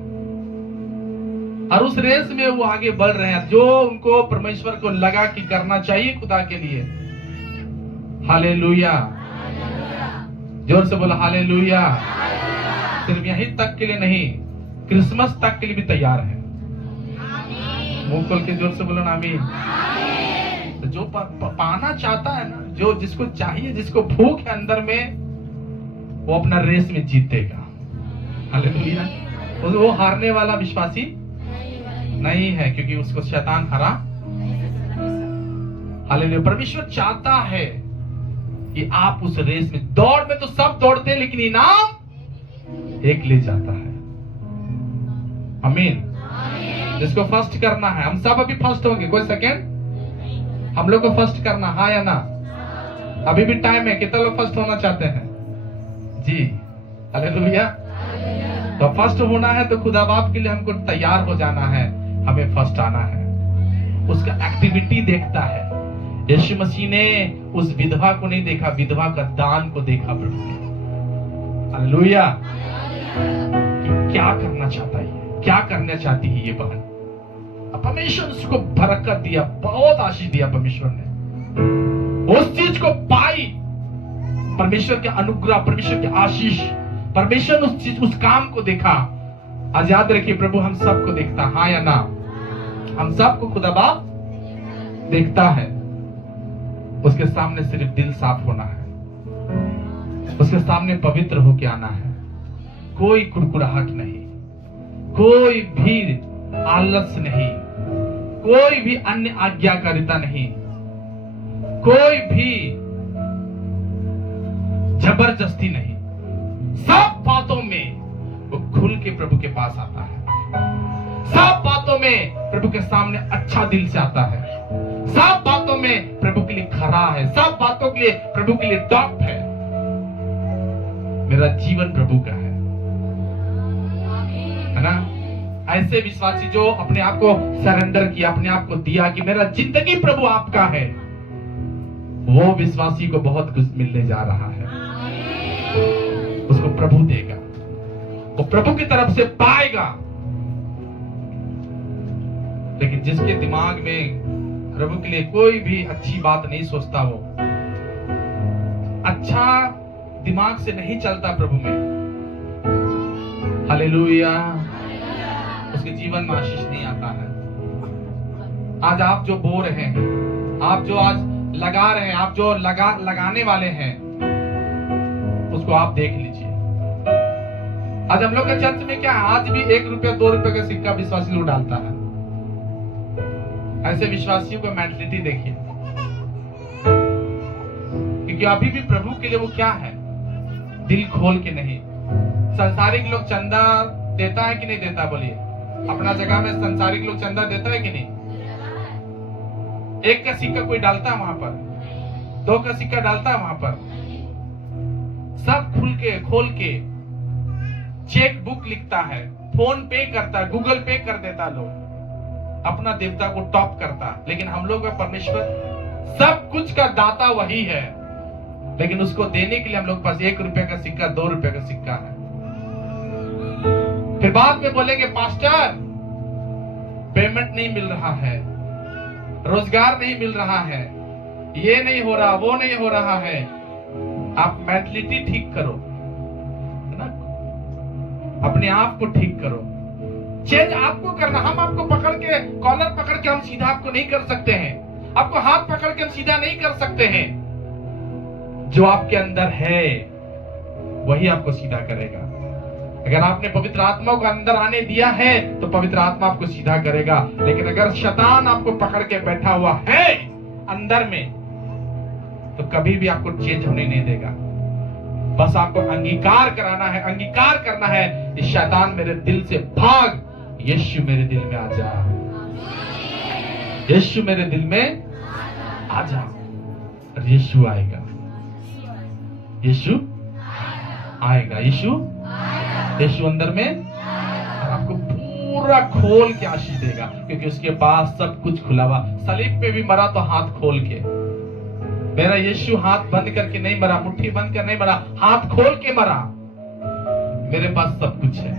और उस रेस में वो आगे बढ़ रहे हैं जो उनको परमेश्वर को लगा कि करना चाहिए खुदा के लिए। हालेलुया। जोर से बोला हालेलुया। सिर्फ यहीं तक के लिए नहीं, क्रिसमस तक के लिए भी तैयार है। मुंह खोल के जोर से बोलो ना आमीन। तो जो पाना चाहता है ना, जो जिसको चाहिए, जिसको भूख है अंदर में, वो अपना रेस में जीतेगा। हालेलुया। वो हारने वाला विश्वासी नहीं है, क्योंकि उसको शैतान हरा। हालेलुया। परमेश्वर चाहता है कि आप उस रेस में, दौड़ में तो सब दौड़ते हैं लेकिन इनाम एक ले जाता है। आमीन। जिसको फर्स्ट करना है, हम सब अभी फर्स्ट होंगे, कोई सेकेंड? हम लोग को फर्स्ट करना, हाँ या ना? अभी भी टाइम है। कितने लोग फर्स्ट होना चाहते हैं? जी। हालेलुया। तो फर्स्ट होना है तो खुदा बाप के लिए हमको तैयार हो जाना है, हमें फर्स्ट आना है। उसका एक्टिविटी देखता है। यीशु मसीह ने उस विधवा को नहीं देखा, विधवा का दान को देखा प्रभु ने। हालेलुया। क्या करना चाहता है, क्या करना चाहती है ये बहन? परमेश्वर उसको बरकत दिया, बहुत आशीष दिया परमेश्वर ने। उस चीज को पाई, परमेश्वर के अनुग्रह, परमेश्वर के आशीष, परमेश्वर ने उस चीज, उस काम को देखा। आज याद रखिए, प्रभु हम सबको देखता, हाँ या ना? हम सबको खुदा बाप देखता है। उसके सामने सिर्फ दिल साफ होना है, उसके सामने पवित्र होके आना है। कोई कुड़कुड़ाहट नहीं, कोई भी आलस नहीं, कोई भी अन्य आज्ञाकारिता नहीं, कोई भी जबरदस्ती नहीं। सब बातों में वो खुल के प्रभु के पास आता है। सब बातों में प्रभु के सामने अच्छा दिल से आता है। सब बातों में प्रभु के लिए खरा है। सब बातों के लिए प्रभु के लिए डॉप है। मेरा जीवन प्रभु का है ना? ऐसे विश्वासी जो अपने आप को सरेंडर किया, अपने आप को दिया कि मेरा जिंदगी प्रभु आपका है, वो विश्वासी को बहुत कुछ मिलने जा रहा है। उसको प्रभु देगा, वो प्रभु की तरफ से पाएगा। लेकिन जिसके दिमाग में प्रभु के लिए कोई भी अच्छी बात नहीं सोचता, वो अच्छा दिमाग से नहीं चलता प्रभु में, हालेलुया, उसके जीवन में आशीष नहीं आता है। आज आप जो बो रहे हैं, आप जो आज लगा रहे हैं, आप जो लगाने वाले हैं, उसको आप देख लीजिए। आज हम लोग के चर्च में क्या, आज भी 1 रुपया 2 रुपए का सिक्का विश्वासी लोग डालता है। ऐसे विश्वासियों को मेंटलिटी देखिए, क्योंकि अभी भी प्रभु के लिए वो क्या है, दिल खोल के नहीं। संसारिक लोग चंदा देता है कि नहीं देता? बोलिए, अपना जगह में संसारिक लोग चंदा देता है कि नहीं? 1 का सिक्का कोई डालता है वहां पर? 2 का सिक्का डालता है वहां पर? सब खुल के खोल के चेक बुक लिखता है, फोन पे करता है, गूगल पे कर देता लोग, अपना देवता को टॉप करता। लेकिन हम लोग का परमेश्वर सब कुछ का दाता वही है, लेकिन उसको देने के लिए हम लोग पास 1 रुपए का सिक्का, 2 रुपए का सिक्का है। फिर बाद में बोलेंगे पास्टर पेमेंट नहीं मिल रहा है, रोजगार नहीं मिल रहा है, ये नहीं हो रहा, वो नहीं हो रहा है। आप मेंटलिटी ठीक करो, है ना? अपने आप को ठीक करो, चेंज आपको करना। हम आपको पकड़ के, कॉलर पकड़ के हम सीधा आपको नहीं कर सकते हैं, आपको हाथ पकड़ के हम सीधा नहीं कर सकते हैं। जो आपके अंदर है वही आपको सीधा करेगा। अगर आपने पवित्र आत्मा को अंदर आने दिया है तो पवित्र आत्मा आपको सीधा करेगा। लेकिन अगर शैतान आपको पकड़ के बैठा हुआ है अंदर में, तो कभी भी आपको चेंज होने नहीं देगा। बस आपको अंगीकार कराना है, अंगीकार करना है कि शैतान मेरे दिल से भाग, यीशु मेरे दिल में आ जा, यीशु मेरे दिल में आ जा। और यीशु आएगा, यीशु आएगा, यीशु अंदर में आपको पूरा खोल के आशीष देगा, क्योंकि उसके पास सब कुछ खुला हुआ। सलीब पे भी मरा तो हाथ खोल के, मेरा यीशु हाथ बंद करके नहीं मरा, मुट्ठी बंद कर नहीं मरा, हाथ खोल के मरा। मेरे पास सब कुछ है,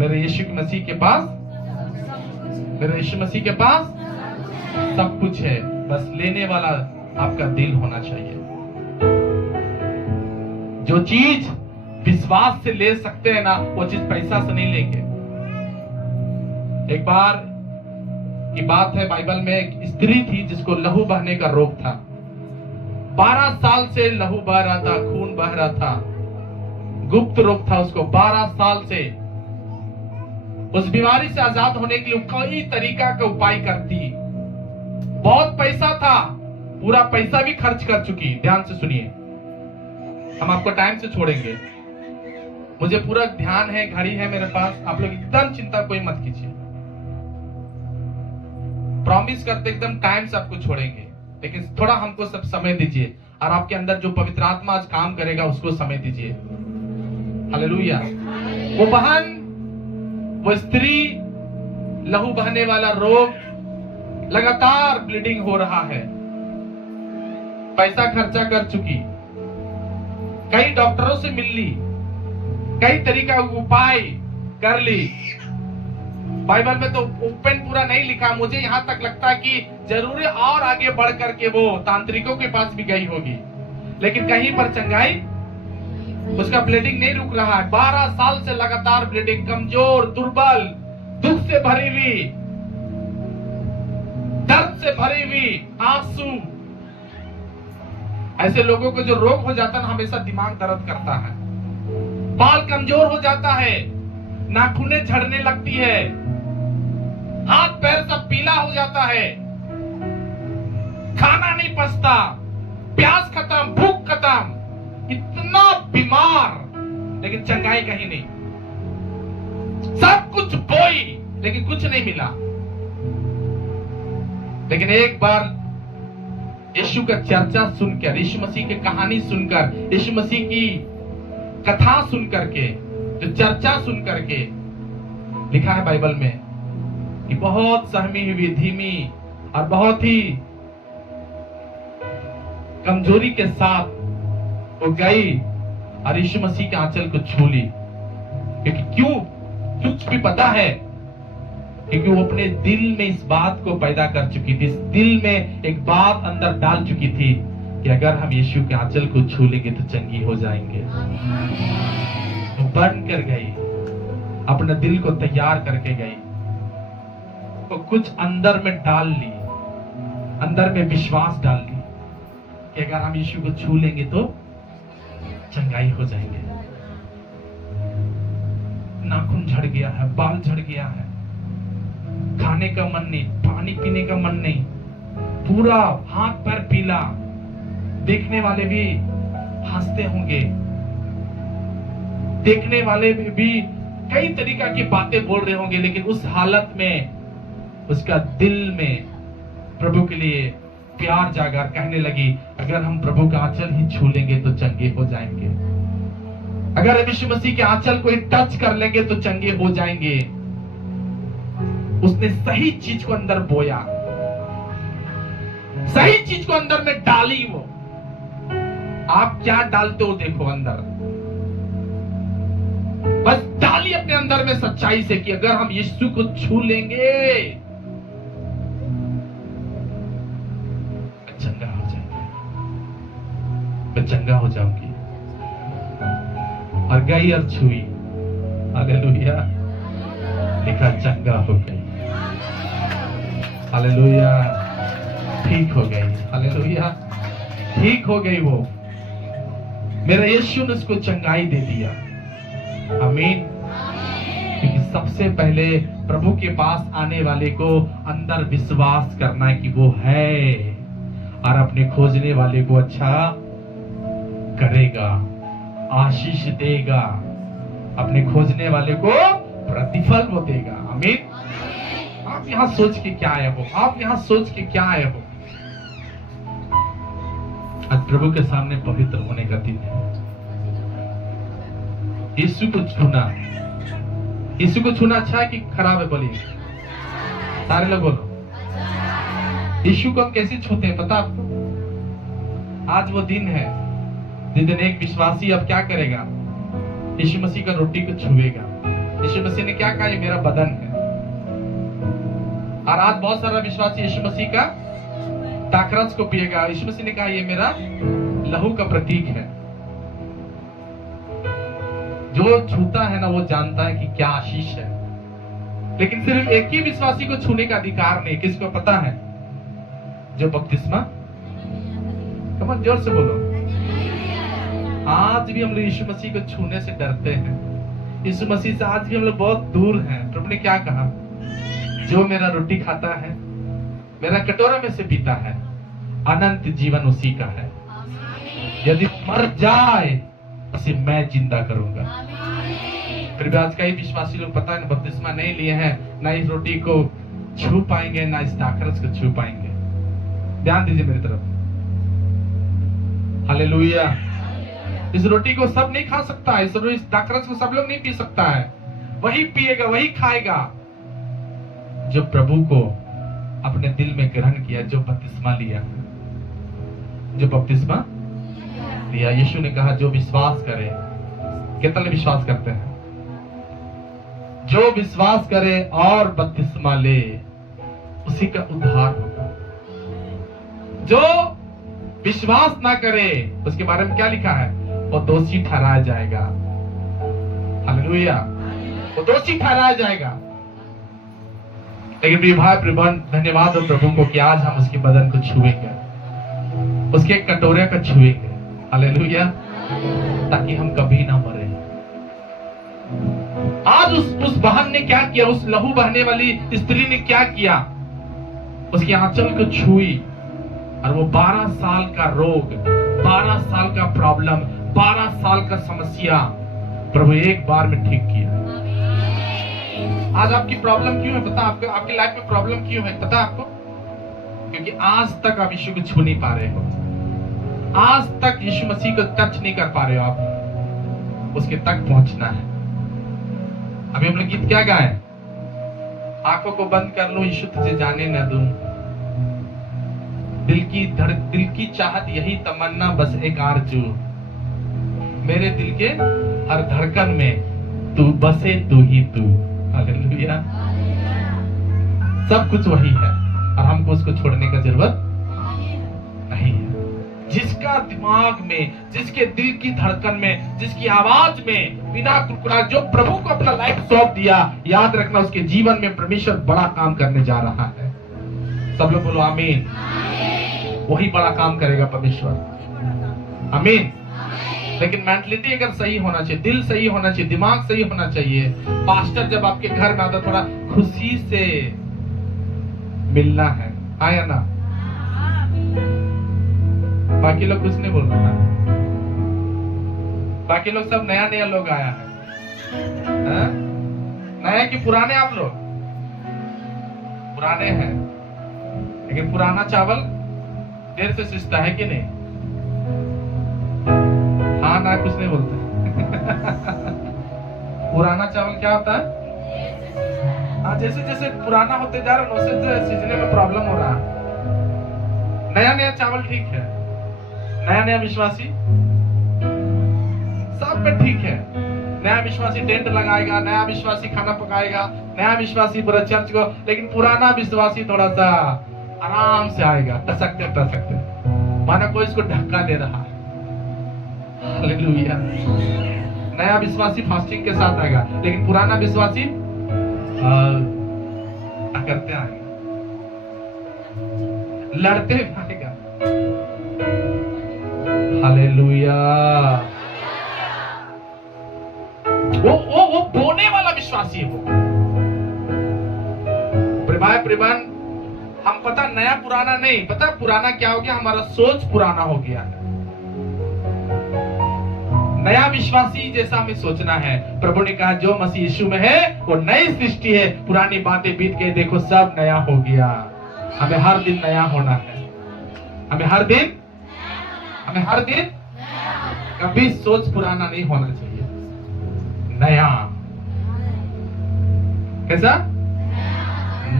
मेरे यीशु मसीह के पास, मेरे यीशु मसीह के पास सब कुछ है। बस लेने वाला आपका दिल होना चाहिए। जो चीज विश्वास से ले सकते हैं ना, वो चीज पैसा से नहीं लेंगे। एक बार की बात है, बाइबल में एक स्त्री थी जिसको लहू बहने का रोग था। 12 साल से लहू बह रहा था, खून बह रहा था, गुप्त रोग था उसको 12 साल से। उस बीमारी से आजाद होने के लिए कई तरीका का उपाय करती। बहुत पैसा था, पूरा पैसा भी खर्च कर चुकी। ध्यान से सुनिए, हम आपको टाइम से छोड़ेंगे, मुझे पूरा ध्यान है, घड़ी है मेरे पास। आप लोग एकदम चिंता कोई मत कीजिए, प्रॉमिस करते एकदम टाइम से आपको छोड़ेंगे, लेकिन थोड़ा हमको सब समय दीजिए। और आपके अंदर जो पवित्र आत्मा आज काम करेगा उसको समय दीजिए। हालेलुया। वो बहन, वो स्त्री, लहू बहने वाला रोग, लगातार ब्लीडिंग हो रहा है, पैसा खर्चा कर चुकी, कई डॉक्टरों से मिल ली, कई तरीका उपाय कर ली, बाइबल में तो ओपन पूरा नहीं लिखा, मुझे यहाँ तक लगता है कि जरूर और आगे बढ़ करके वो तांत्रिकों के पास भी गई होगी, लेकिन कहीं पर चंगाई, उसका ब्लीडिंग नहीं रुक रहा है। 12 साल से लगातार ब्लीडिंग, कमजोर, दुर्बल, दुख से भरी हुई, दर्द से भरी हुई, आंसू। ऐसे लोगों को जो रोग हो जाता है ना, हमेशा दिमाग दर्द करता है, बाल कमजोर हो जाता है, नाखूनें झड़ने लगती है, हाथ पैर सब पीला हो जाता है, खाना नहीं पचता, प्यास खत्म, भूख खत्म, इतना बीमार, लेकिन चंगाई कहीं नहीं। सब कुछ बोई लेकिन कुछ नहीं मिला। लेकिन एक बार यीशु का चर्चा सुनकर, यीशु मसीह की कहानी सुनकर, यीशु मसीह की कथा सुन करके, जो चर्चा सुन करके, लिखा है बाइबल में कि बहुत सहमी हुई, धीमी और बहुत ही कमजोरी के साथ वो गई और यीशु मसीह के आंचल को छू ली। क्योंकि क्यों भी पता है, क्योंकि वो अपने दिल में इस बात को पैदा कर चुकी थी, इस दिल में एक बात अंदर डाल चुकी थी कि अगर हम यीशु के आंचल को छू लेंगे तो चंगी हो जाएंगे। वो बन कर गई, अपने दिल को तैयार करके गई, वो कुछ अंदर में डाल ली, अंदर में विश्वास डाल ली कि अगर हम यीशु को छू लेंगे तो चंगाई हो जाएंगे। नाखून झड़ गया है, बाल झड़ गया है, खाने का मन नहीं, पानी पीने का मन नहीं, पूरा हाथ पैर पीला, देखने वाले भी हंसते होंगे, देखने वाले भी कई तरीका की बातें बोल रहे होंगे, लेकिन उस हालत में उसका दिल में प्रभु के लिए प्यार जागा, कहने लगी अगर हम प्रभु का आंचल ही छू लेंगे तो चंगे हो जाएंगे, अगर यीशु मसीह के आंचल को टच कर लेंगे तो चंगे हो जाएंगे। उसने सही चीज को अंदर बोया, सही चीज को अंदर में डाली। वो आप क्या डालते हो देखो अंदर, बस डाली अपने अंदर में सच्चाई से कि अगर हम यीशु को छू लेंगे चंगा हो जाएंगे, मैं चंगा हो जाऊंगी। और गई और छुई, हालेलुया, लिखा चंगा हो गई, हालेलुया, ठीक हो गई, हालेलुया, ठीक हो गई। वो मेरा यीशु ने उसको चंगाई दे दिया, आमीन। क्योंकि सबसे पहले प्रभु के पास आने वाले को अंदर विश्वास करना है कि वो है, और अपने खोजने वाले को अच्छा करेगा, आशीष देगा, अपने खोजने वाले को प्रतिफल वो देगा, आमीन। आप यहाँ सोच के क्या आए हो, आप यहाँ सोच के क्या आए हो? आज प्रभु के सामने पवित्र होने का दिन है। यीशु को छूना, यीशु को छूना अच्छा है कि खराब है? बोलिए, सारे लोग बोलो। यीशु को हम कैसे छूते हैं पता आपको? आज वो दिन है जिस दिन एक विश्वासी अब क्या करेगा, यीशु मसीह का रोटी को छुएगा। यीशु मसीह ने क्या कहा, ये मेरा बदन है। और आज बहुत सारा विश्वासी यीशु मसीह का दाखरस को पिएगा। यीशु मसीह ने कहा ये मेरा लहू का प्रतीक है। जो छूता है ना वो जानता है कि क्या आशीष है। लेकिन सिर्फ एक ही विश्वासी को छूने का अधिकार नहीं, किसको पता है? जो बपतिस्मा, कमन जोर से बोलो। आज भी हम लोग यीशु मसीह को छूने से डरते हैं। यीशु मसीह से आज भी हम लोग बहुत दूर हैं। प्रभु ने क्या कहा? जो मेरा रोटी खाता है, मेरा कटोरा में से पीता है, अनंत जीवन उसी का है। यदि मर जाए उसे मैं जिंदा करूंगा। फिर भी आज कई विश्वासी लोग पता है बपतिस्मा नहीं लिए हैं, ना इस रोटी को छू पाएंगे, ना इस दाखरस को छू पाएंगे। ध्यान दीजिए मेरी तरफ, हालेलुया। इस रोटी को सब नहीं खा सकता है, इस दाखरस को सब लोग नहीं पी सकता है। वही पिएगा, वही खाएगा जो प्रभु को अपने दिल में ग्रहण किया, जो बपतिस्मा लिया, जो बपतिस्मा लिया। यीशु ने कहा जो विश्वास करे। कितने विश्वास करते हैं? जो विश्वास करे और बपतिस्मा ले उसी का उद्धार होगा। जो विश्वास ना करे उसके बारे में क्या लिखा है? वो दोषी ठहराया जाएगा। हालेलुया, वो दोषी ठहराया जाएगा। लेकिन प्रिय भाई प्रिय बहन, धन्यवाद हो प्रभु को कि आज हम उसके बदन को छुएंगे, उसके कटोरे को छुएंगे। हालेलुया, ताकि हम कभी ना मरे। आज उस बहन ने क्या किया? उस लहू बहने वाली स्त्री ने क्या किया? उसके आंचल को छुई और वो 12 साल का रोग, 12 साल का प्रॉब्लम, 12 साल का समस्या प्रभु एक बार में ठीक किया। आज आपकी प्रॉब्लम क्यों है पता? आपकी लाइफ में प्रॉब्लम क्यों है पता आपको? क्योंकि आज तक आप यीशु को छू नहीं पा रहे हो, आज तक यीशु मसीह को टच नहीं कर पा रहे हो। आप उसके तक पहुंचना है। अभी हम लोग गीत क्या गाए? आंखों को बंद कर लो, यीशु तुझे जाने न दूं। दिल की चाहत यही तमन्ना, बस एक आरज़ू, मेरे दिल के हर धड़कन में तू बसे, तू ही तू। हालेलुया, सब कुछ वही है और हमको उसको छोड़ने का जरूरत नहीं है। जिसका दिमाग में, जिसके दिल की धड़कन में, जिसकी आवाज में बिना कुरकुरा जो प्रभु को अपना लाइफ सौंप दिया, याद रखना उसके जीवन में परमेश्वर बड़ा काम करने जा रहा है। सब लोग बोलो आमीन। वही बड़ा काम करेगा परमेश्वर, आमीन। लेकिन मेंटलिटी अगर सही होना चाहिए, दिल सही होना चाहिए, दिमाग सही होना चाहिए। पास्टर जब आपके घर में आता, थोड़ा खुशी से मिलना है, आया ना? बाकी लोग कुछ नहीं बोल रहा, बाकी लोग सब नया नया लोग आया है। नया कि पुराने? आप लोग पुराने हैं, लेकिन पुराना चावल देर से सिसता है कि नहीं? हाँ ना, कुछ नहीं बोलते। पुराना चावल क्या होता है? हाँ, जैसे जैसे पुराना होते जा रहा है वैसे सीजने में प्रॉब्लम हो रहा है। नया नया चावल ठीक है, नया नया विश्वासी सब में ठीक है। नया विश्वासी टेंट लगाएगा, नया विश्वासी खाना पकाएगा, नया विश्वासी पूरा चर्च को, लेकिन पुराना विश्वासी थोड़ा सा आराम से आएगा, टसकते टसकते, मानो कोई इसको धक्का दे रहा है। हालेलुया। नया विश्वासी फास्टिंग के साथ आएगा, लेकिन पुराना विश्वासी करते आएगा, लड़ते आएगा। हालेलुया। वो बोने वाला विश्वासी है वो। प्रियभान, हम पता नया पुराना नहीं, पता पुराना क्या हो गया? हमारा सोच पुराना हो गया है। नया विश्वासी जैसा हमें सोचना है। प्रभु ने कहा जो मसीह यीशु में है वो नई सृष्टि है, पुरानी बातें बीत गई, देखो सब नया हो गया। हमें हर दिन नया होना है, हमें हर दिन कभी सोच पुराना नहीं होना चाहिए, नया। कैसा?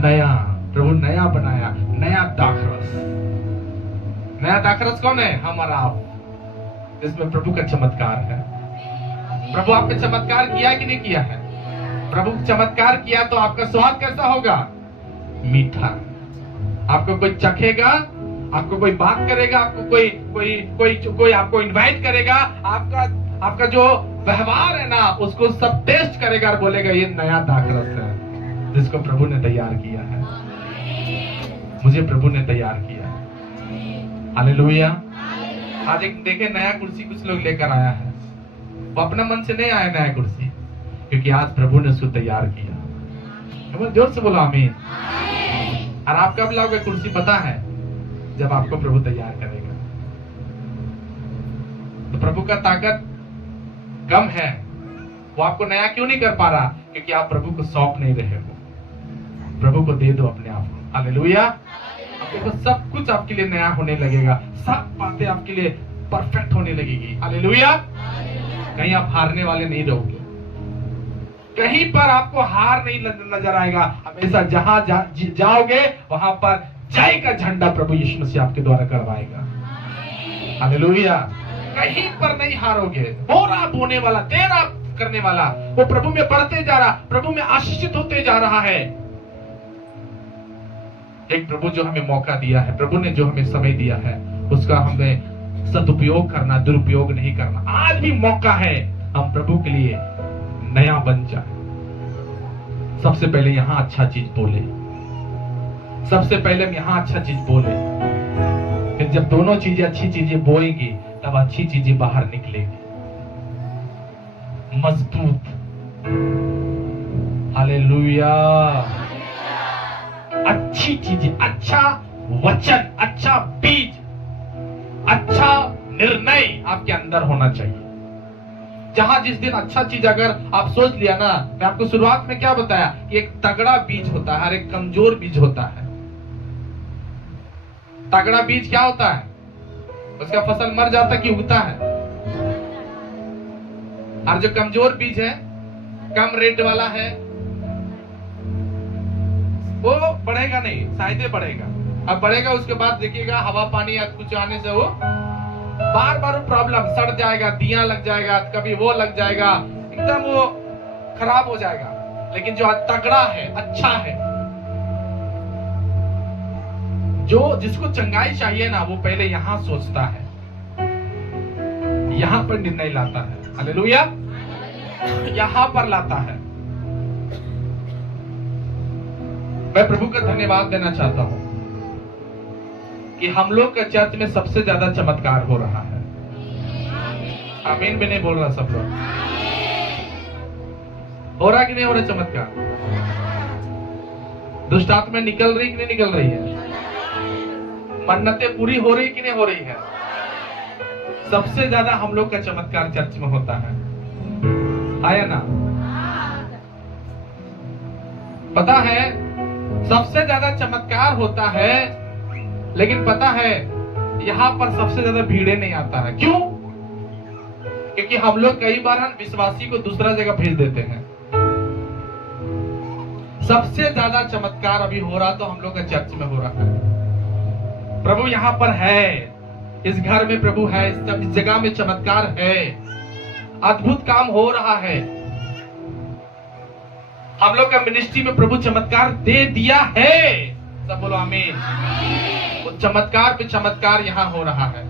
नया। प्रभु नया बनाया, नया दाखरस। नया दाखरस कौन है? हमारा आप, जिसमें प्रभु का चमत्कार है। प्रभु आप पे चमत्कार किया कि नहीं किया है? प्रभु चमत्कार किया तो आपका स्वाद कैसा होगा? मीठा। आपको कोई चखेगा, आपको कोई बात करेगा, आपको कोई आपको इनवाइट करेगा, आपका जो व्यवहार है ना उसको सब टेस्ट करेगा और बोलेगा ये नया दाखरस है जिसको प्रभु ने तैयार किया है, मुझे प्रभु ने तैयार किया है। हालेलुया। आज एक देखे नया कुर्सी कुछ लोग लेकर आया है, वो अपने मन से नहीं आया नया कुर्सी, क्योंकि आज प्रभु ने उसको तैयार किया। जोर से बोलो आमीन। और आप कब लाओगे कुर्सी पता है? जब आपको प्रभु तैयार करेगा। तो प्रभु का ताकत कम है, वो आपको नया क्यों नहीं कर पा रहा? क्योंकि आप प्रभु को सौंप नहीं रहे हो। प्रभु को दे दो अपने आप को। हालेलुया। देखो सब कुछ आपके लिए नया होने लगेगा, सब बातें आपके लिए परफेक्ट होने लगेगी। हालेलुया। कहीं आप हारने वाले नहीं रहोगे, कहीं पर आपको हार नहीं नजर आएगा। हमेशा जहां जाओगे वहां पर जय का झंडा प्रभु यीशु मसीह आपके द्वारा करवाएगा। हालेलुया। कहीं पर नहीं हारोगे। बोरा बोने वाला, तेरा प्राप्त करने वाला, वो प्रभु में बढ़ते जा रहा, प्रभु में आशीषित होते जा रहा है। एक प्रभु जो हमें मौका दिया है, प्रभु ने जो हमें समय दिया है, उसका हमें सदुपयोग करना, दुरुपयोग नहीं करना। आज भी मौका है हम प्रभु के लिए नया बन जाए। सबसे पहले यहां अच्छा चीज बोले, सबसे पहले हम यहां अच्छा चीज बोले, फिर जब दोनों चीजें अच्छी चीजें बोएंगी तब अच्छी चीजें बाहर निकलेंगी मजबूत। हालेलुया। अच्छी चीजें, अच्छा वचन, अच्छा बीज, अच्छा निर्णय आपके अंदर होना चाहिए। जहां जिस दिन अच्छा चीज अगर आप सोच लिया ना, मैं आपको शुरुआत में क्या बताया कि एक तगड़ा बीज होता है और एक कमजोर बीज होता है। तगड़ा बीज क्या होता है? उसका फसल मर जाता कि उगता है। और जो कमजोर बीज है, कम रेट वाला है, वो बढ़ेगा नहीं, शायद बढ़ेगा। अब बढ़ेगा, उसके बाद देखिएगा हवा पानी या कुछ आने से वो बार बार प्रॉब्लम, सड़ जाएगा, दिया लग जाएगा, कभी वो लग जाएगा, एकदम वो खराब हो जाएगा। लेकिन जो तगड़ा है, अच्छा है, जो जिसको चंगाई चाहिए ना, वो पहले यहां सोचता है, यहां पर निर्णय लाता है। हालेलुया। यहां पर लाता है। मैं प्रभु का धन्यवाद देना चाहता हूं कि हम लोग का चर्च में सबसे ज्यादा चमत्कार हो रहा है। आमीन भी नहीं बोल रहा सब लोग? हो रहा कि नहीं हो रहा चमत्कार? दुष्ट आत्मा निकल रही कि नहीं निकल रही है? मन्नतें पूरी हो रही कि नहीं हो रही है? सबसे ज्यादा हम लोग का चमत्कार चर्च में होता है, आया ना? पता है सबसे ज्यादा चमत्कार होता है, लेकिन पता है यहां पर सबसे ज्यादा भीड़े नहीं आता है। क्यों? क्योंकि हम लोग कई बार हम विश्वासी को दूसरा जगह भेज देते हैं। सबसे ज्यादा चमत्कार अभी हो रहा तो हम लोग का चर्च में हो रहा है। प्रभु यहां पर है, इस घर में प्रभु है, इस जगह में चमत्कार है, अद्भुत काम हो रहा है। हम लोग का मिनिस्ट्री में प्रभु चमत्कार दे दिया है। सब बोलो आमीन। वो चमत्कार पे चमत्कार यहाँ हो रहा है।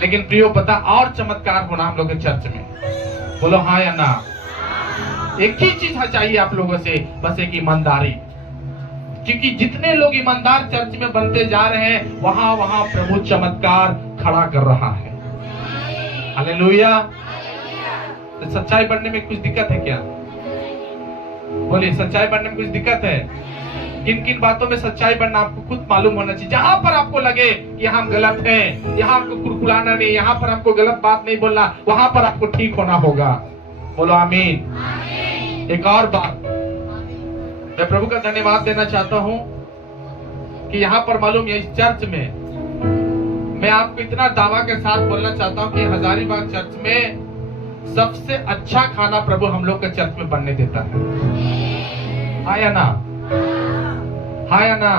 लेकिन प्रियो पता और चमत्कार होना हम लोग के चर्च में, बोलो हाँ या ना? एक ही चीज चाहिए आप लोगों से, बस एक ईमानदारी। क्योंकि जितने लोग ईमानदार चर्च में बनते जा रहे हैं, वहां वहां प्रभु चमत्कार खड़ा कर रहा है। हालेलुया। तो सच्चाई बढ़ने में कुछ दिक्कत है क्या? बोलिए, सच्चाई बढ़ने में कुछ दिक्कत है? किन किन बातों में सच्चाई बढ़ना आपको खुद मालूम होना चाहिए। जहां पर आपको लगे कि हम गलत हैं, यहाँ आपको कुरकुराना नहीं, यहाँ पर आपको गलत बात नहीं बोलना, वहां पर आपको ठीक होना होगा। बोलो आमीन। एक और बात मैं प्रभु का धन्यवाद देना चाहता हूं कि यहाँ पर मालूम है, इस चर्च में मैं आपको इतना दावा के साथ बोलना चाहता हूं कि हजारीबाग चर्च में सबसे अच्छा खाना प्रभु हम लोग के चर्च में बनने देता है। हाँ या ना? हाँ या ना?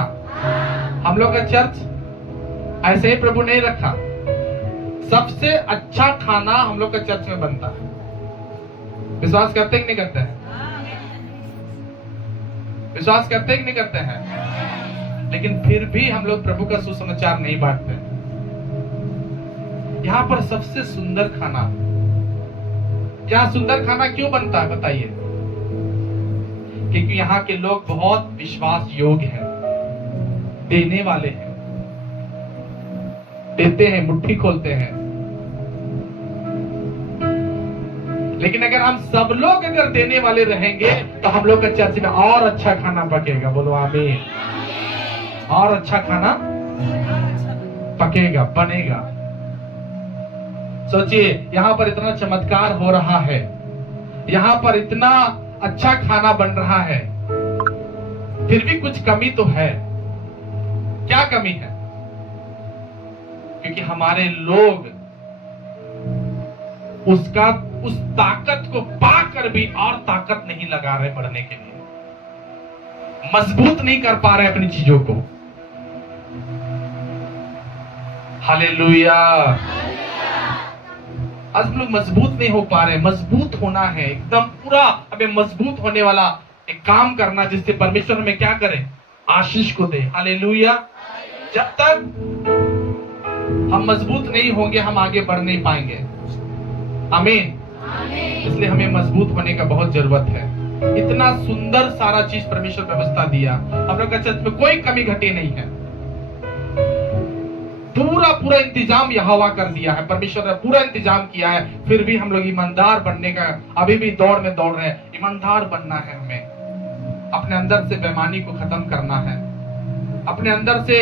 हम लोग का चर्च ऐसे ही प्रभु नहीं रखा, सबसे अच्छा खाना हम लोग का चर्च में बनता है। विश्वास करते कि नहीं करते हैं? विश्वास करते कि नहीं करते हैं? लेकिन फिर भी हम लोग प्रभु का सुसमाचार नहीं बांटते। यहाँ पर सबसे सुंदर खाना, यहाँ सुंदर खाना क्यों बनता है बताइए? क्योंकि यहाँ के लोग बहुत विश्वास योग्य हैं, देने वाले हैं, देते हैं, मुट्ठी खोलते हैं। लेकिन अगर हम सब लोग अगर देने वाले रहेंगे तो हम लोग का चर्च में और अच्छा खाना पकेगा। बोलो आमीन। और अच्छा खाना पकेगा, बनेगा। सोचिए, यहाँ पर इतना चमत्कार हो रहा है, यहाँ पर इतना अच्छा खाना बन रहा है, फिर भी कुछ कमी तो है। क्या कमी है? क्योंकि हमारे लोग उस ताकत को पाकर भी और ताकत नहीं लगा रहे बढ़ने के लिए, मजबूत नहीं कर पा रहे अपनी चीजों को। हालेलुया। आज हम लोग मजबूत नहीं हो पा रहे। मजबूत होना है, एकदम पूरा हमें मजबूत होने वाला एक काम करना, जिससे परमेश्वर हमें क्या करे, आशीष को दे। हालेलुया। जब तक हम मजबूत नहीं होंगे हम आगे बढ़ नहीं पाएंगे। आमीन। इसलिए हमें मजबूत होने का बहुत जरूरत है। इतना सुंदर सारा चीज परमेश्वर व्यवस्था दिया, हम लोग का चर्च में कोई कमी घटी नहीं है। पूरा इंतजाम यहोवा कर दिया है, परमेश्वर ने पूरा इंतजाम किया है। फिर भी हम लोग ईमानदार बनने का अभी भी दौड़ में दौड़ रहे हैं। ईमानदार बनना है हमें, अपने अंदर से बेईमानी को खत्म करना है, अपने अंदर से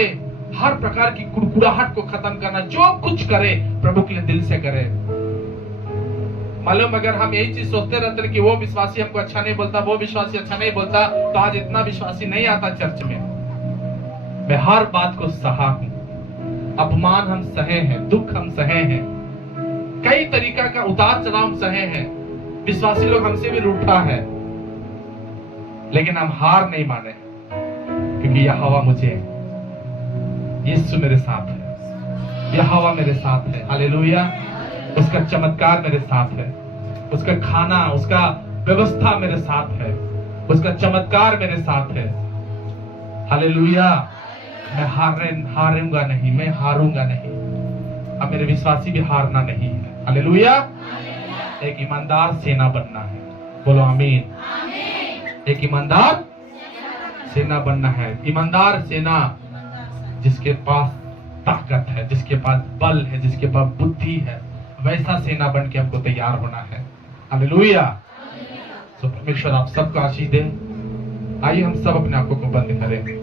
हर प्रकार की कुड़कुड़ाहट को खत्म करना। जो कुछ करे प्रभु के लिए दिल से करे। मालूम, अगर हम यही चीज सोचते रहते कि वो विश्वासी हमको अच्छा नहीं बोलता, वो विश्वासी अच्छा नहीं बोलता, तो आज इतना विश्वासी नहीं आता चर्च में। मैं हर बात को सहा हूं, अपमान हम सहे हैं, दुख हम सहे हैं, कई तरीका का उतार चढ़ाव हम सहे हैं। विश्वासी लोग हमसे भी रूठा है, लेकिन हम हार नहीं माने, क्योंकि यहोवा मुझे, यीशु मेरे साथ है, यहोवा मेरे साथ है। हालेलुया। उसका चमत्कार मेरे साथ है, उसका खाना, उसका व्यवस्था मेरे साथ है, उसका चमत्कार मेरे साथ है। हालेलुया। मैं हारूंगा नहीं, मैं हारूंगा नहीं। अब मेरे विश्वासी भी हारना नहीं है। हालेलुया। एक ईमानदार सेना बनना है। बोलो आमीन। एक ईमानदार सेना बनना है। ईमानदार सेना जिसके पास ताकत है, जिसके पास बल है, जिसके पास बुद्धि है, वैसा सेना बन के हमको तैयार होना है। हालेलुया। तो परमेश्वर आप सबको आशीष दे। आइए हम सब अपने आंखों को बंद करें।